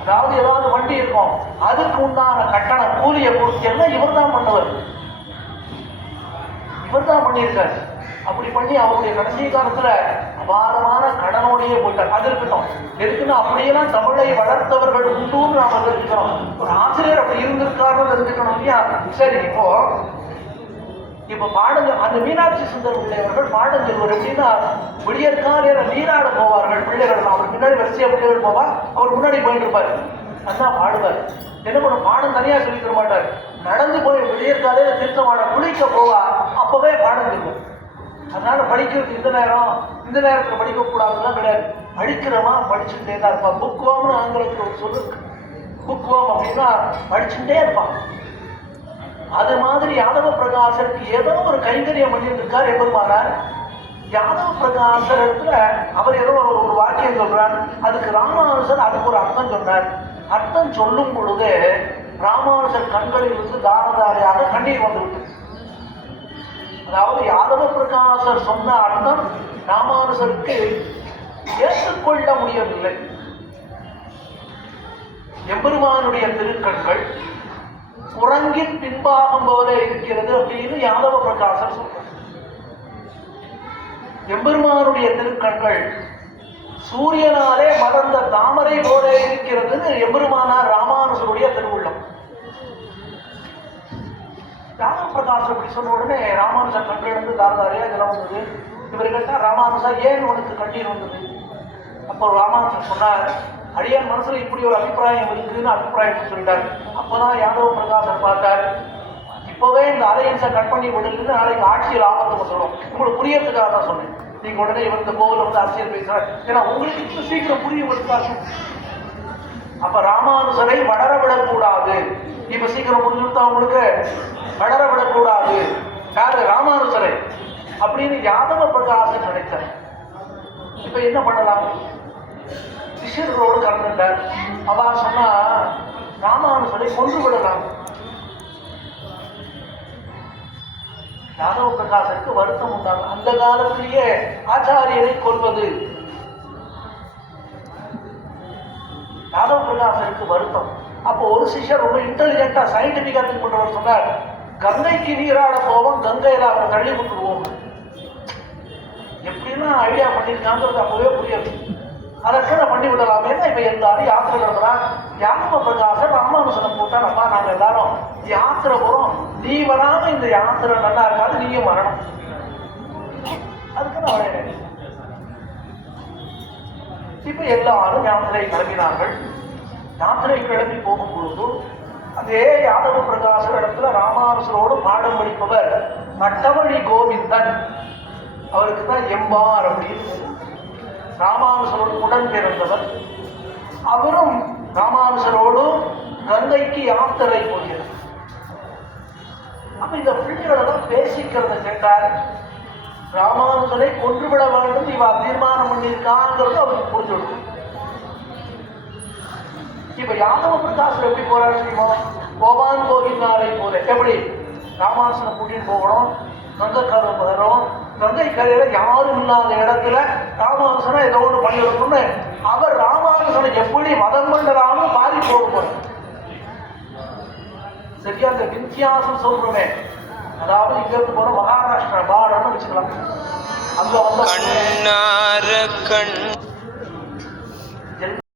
அதாவது ஏதாவது வண்டி இருக்கும், அதுக்கு உண்டான கட்டண கூலியை கொடுத்து எல்லாம் இவர் தான் பண்ணுவார், இவர் தான் பண்ணியிருக்காரு. அப்படி பண்ணி அவருடைய கடைசி காலத்துல அபாரமான கடனோடையே போயிட்டார். அது இருக்கட்டும், எதுக்குன்னா அப்படியெல்லாம் தமிழை வளர்த்தவர்கள் உண்டுன்னு நாம தெரிஞ்சுக்கணும். ஒரு ஆசிரியர் அப்படி இருந்திருக்காருன்னு தெரிஞ்சுக்கணும் இல்லையா? சரி, இப்போ பாடுங்க. அந்த மீனாட்சி சுந்தர பிள்ளைவர்கள் பாடஞ்செல்வர் எப்படின்னா விடியற்காலையில நீராட போவார்கள் பிள்ளைகள். அவர் பின்னாடி வரிசையா பிள்ளைகள் போவா, அவர் முன்னாடி போயிட்டு இருப்பாரு, அண்ணா பாடுவார். என்ன பண்ண பாடம் தனியா சொல்லி தர மாட்டார், நடந்து போய் விடியற்காலையில தீர்த்தமாட குளிக்க போவா, அப்பவே பாடம் சொல்லுவோம். அதனால படிக்கிறது இந்த நேரத்தில் படிக்கக்கூடாதுலாம் கிடையாது. படிக்கிறவா படிச்சுட்டே தான் இருப்பான். புக்வாம்னு ஆங்கிலத்தில் ஒரு சொல்லு, புக்வாம் அப்படின்னா படிச்சுட்டே இருப்பான். அது மாதிரி யாதவ பிரகாசருக்கு ஏதோ ஒரு கைங்கரியம் பண்ணியிருந்திருக்கார் எம்பெருமானார். யாதவ பிரகாசர் இடத்துல அவர் ஏதோ ஒரு வாக்கியம் சொல்றார், அதுக்கு ராமானுஜர் அதுக்கு ஒரு அர்த்தம் சொன்னார். அர்த்தம் சொல்லும் பொழுது ராமானுஜர் கண்களில் இருந்து தாரதாரியாக கண்ணீர் வந்துவிட்டு, அதாவது யாதவ பிரகாசர் சொன்ன அர்த்தம் ராமானுஜருக்கு ஏற்றுக்கொள்ள முடியவில்லை. எம்பெருமானுடைய திருக்கண்கள் குரங்கின் பின்பாகம் போல இருக்கிறது அப்படின்னு யாதவ பிரகாசர் சொல்றார். எம்பெருமானுடைய திருக்கண்கள் சூரியனாலே மலர்ந்த தாமரை போல இருக்கிறதுன்னு எம்பெருமானார் ராமானுஜருடைய திருவுள்ளம். யாதவ பிரகாசர் அப்படி சொன்ன உடனே ராமானுஜர் கண்களிலிருந்து தாரதாரியா ஜலம் வந்தது. இவர் கேட்டா, ராமானுஜா ஏன் உனக்கு கண்ணீர் வந்தது? அப்போ ராமானுஜர் சொன்னார், அடியான் மனசுல இப்படி ஒரு அபிப்பிராயம் இருக்குன்னு அபிப்பிராயம் சொல்லிட்டார். அப்பதான் யாதவ பிரகாசர் பார்த்தார், இப்பவே இந்த அலையன்ஸை கட் பண்ணி விடுறது நாளைக்கு ஆட்சியில் ஆபத்து வந்துடும். உங்களுக்கு புரியறதுக்காக தான் சொன்னேன். நீங்க உடனே இவர் இந்த கோவில் வந்து அரசியல் பேசுறாரு, ஏன்னா உங்களுக்கு இன்னும் சீக்கிரம் புரியுவதற்காக. அப்ப ராமானுஜரை வளரவிடக்கூடாது. இப்ப சீக்கிரம் புரிஞ்சுட்டா உங்களுக்கு, வளரவிடக்கூடாது யாரு? ராமானுஜரை அப்படின்னு யாதவ பிரகாசன் நினைத்தார். இப்ப என்ன பண்ணலாம்? சிஷியர்களோடு கலந்துட்டார். அவ சொன்னா ராமானுஜரை கொன்று விடலாம். யாதவ பிரகாசருக்கு வருத்தம் உண்டாகும். அந்த காலத்திலேயே ஆச்சாரியரை கொல்வது யாதவ பிரகாசருக்கு வருத்தம். அப்போ ஒரு சிஷ்யர் ரொம்ப இன்டெலிஜென்டா சயின்டிபிக்கா திங்க் பண்றவர் சொன்னார், கங்கைக்கு நீராட போவோம், கங்கையில அவரை தள்ளி விட்டுருவோம். எப்படின்னா ஐடியா பண்ணியிருக்காங்கிறது அப்பவே புரியாது. அதற்கு பண்ணி விடலாமே. இப்ப எல்லாரும் யாத்திரை கிளம்புறான். யாதவ பிரகாசர் ராமானுஜனை போட்டா, நம்ம நாங்க எல்லாரும் யாத்திரை போறோம், நீ வராம இந்த யாத்திரை நல்லா இருக்காது, நீயும் வரணும். அதுக்கு நான் இப்ப எல்லாரும் யாத்திரை கிளம்பினார்கள். யாத்திரை கிளம்பி போகும் பொழுது அதே யாதவ பிரகாசர் இடத்துல ராமானுஜரோடு பாடம் படிப்பவர் நட்டவழி கோவிந்தன், அவருக்கு தான் எம்பார் அப்படின்னு ராமானுஜரோடு உடன் பிறந்தவர். அவரும் ராமானுஜரோடு கங்கைக்கு யாத்திரை போகிறார். அப்ப இந்த பிள்ளைகளெல்லாம் பேசிக்கிறத கேட்டார். ராமானுஜரை கொன்றுவிட வேண்டும் இவ தீர்மானம் பண்ணியிருக்காங்கிறது அவருக்கு புரிஞ்சுடும். இப்ப யாதவ பிரகாசர் எப்படி போறாரு தெரியுமா? கோபான் கோகினாரை போல. எப்படி ராமானுஜனை கூட்டிட்டு போகணும், கங்கை கரை வரும், கங்கை கரையில யாரும் இல்லாத இடத்துல ராமானுஜனை ஏதோ ஒன்று பண்ணிவிடணும்னு அவர் ராமானுஜனை எப்படி வதம் பண்ணலாம்னு பாதி போடுவார். சரியா? அந்த வித்தியாசம் சொல்றோமே, அதாவது இங்க இருந்து போற மகாராஷ்டிரா பார்டர்னு வச்சுக்கலாம். அங்க வந்து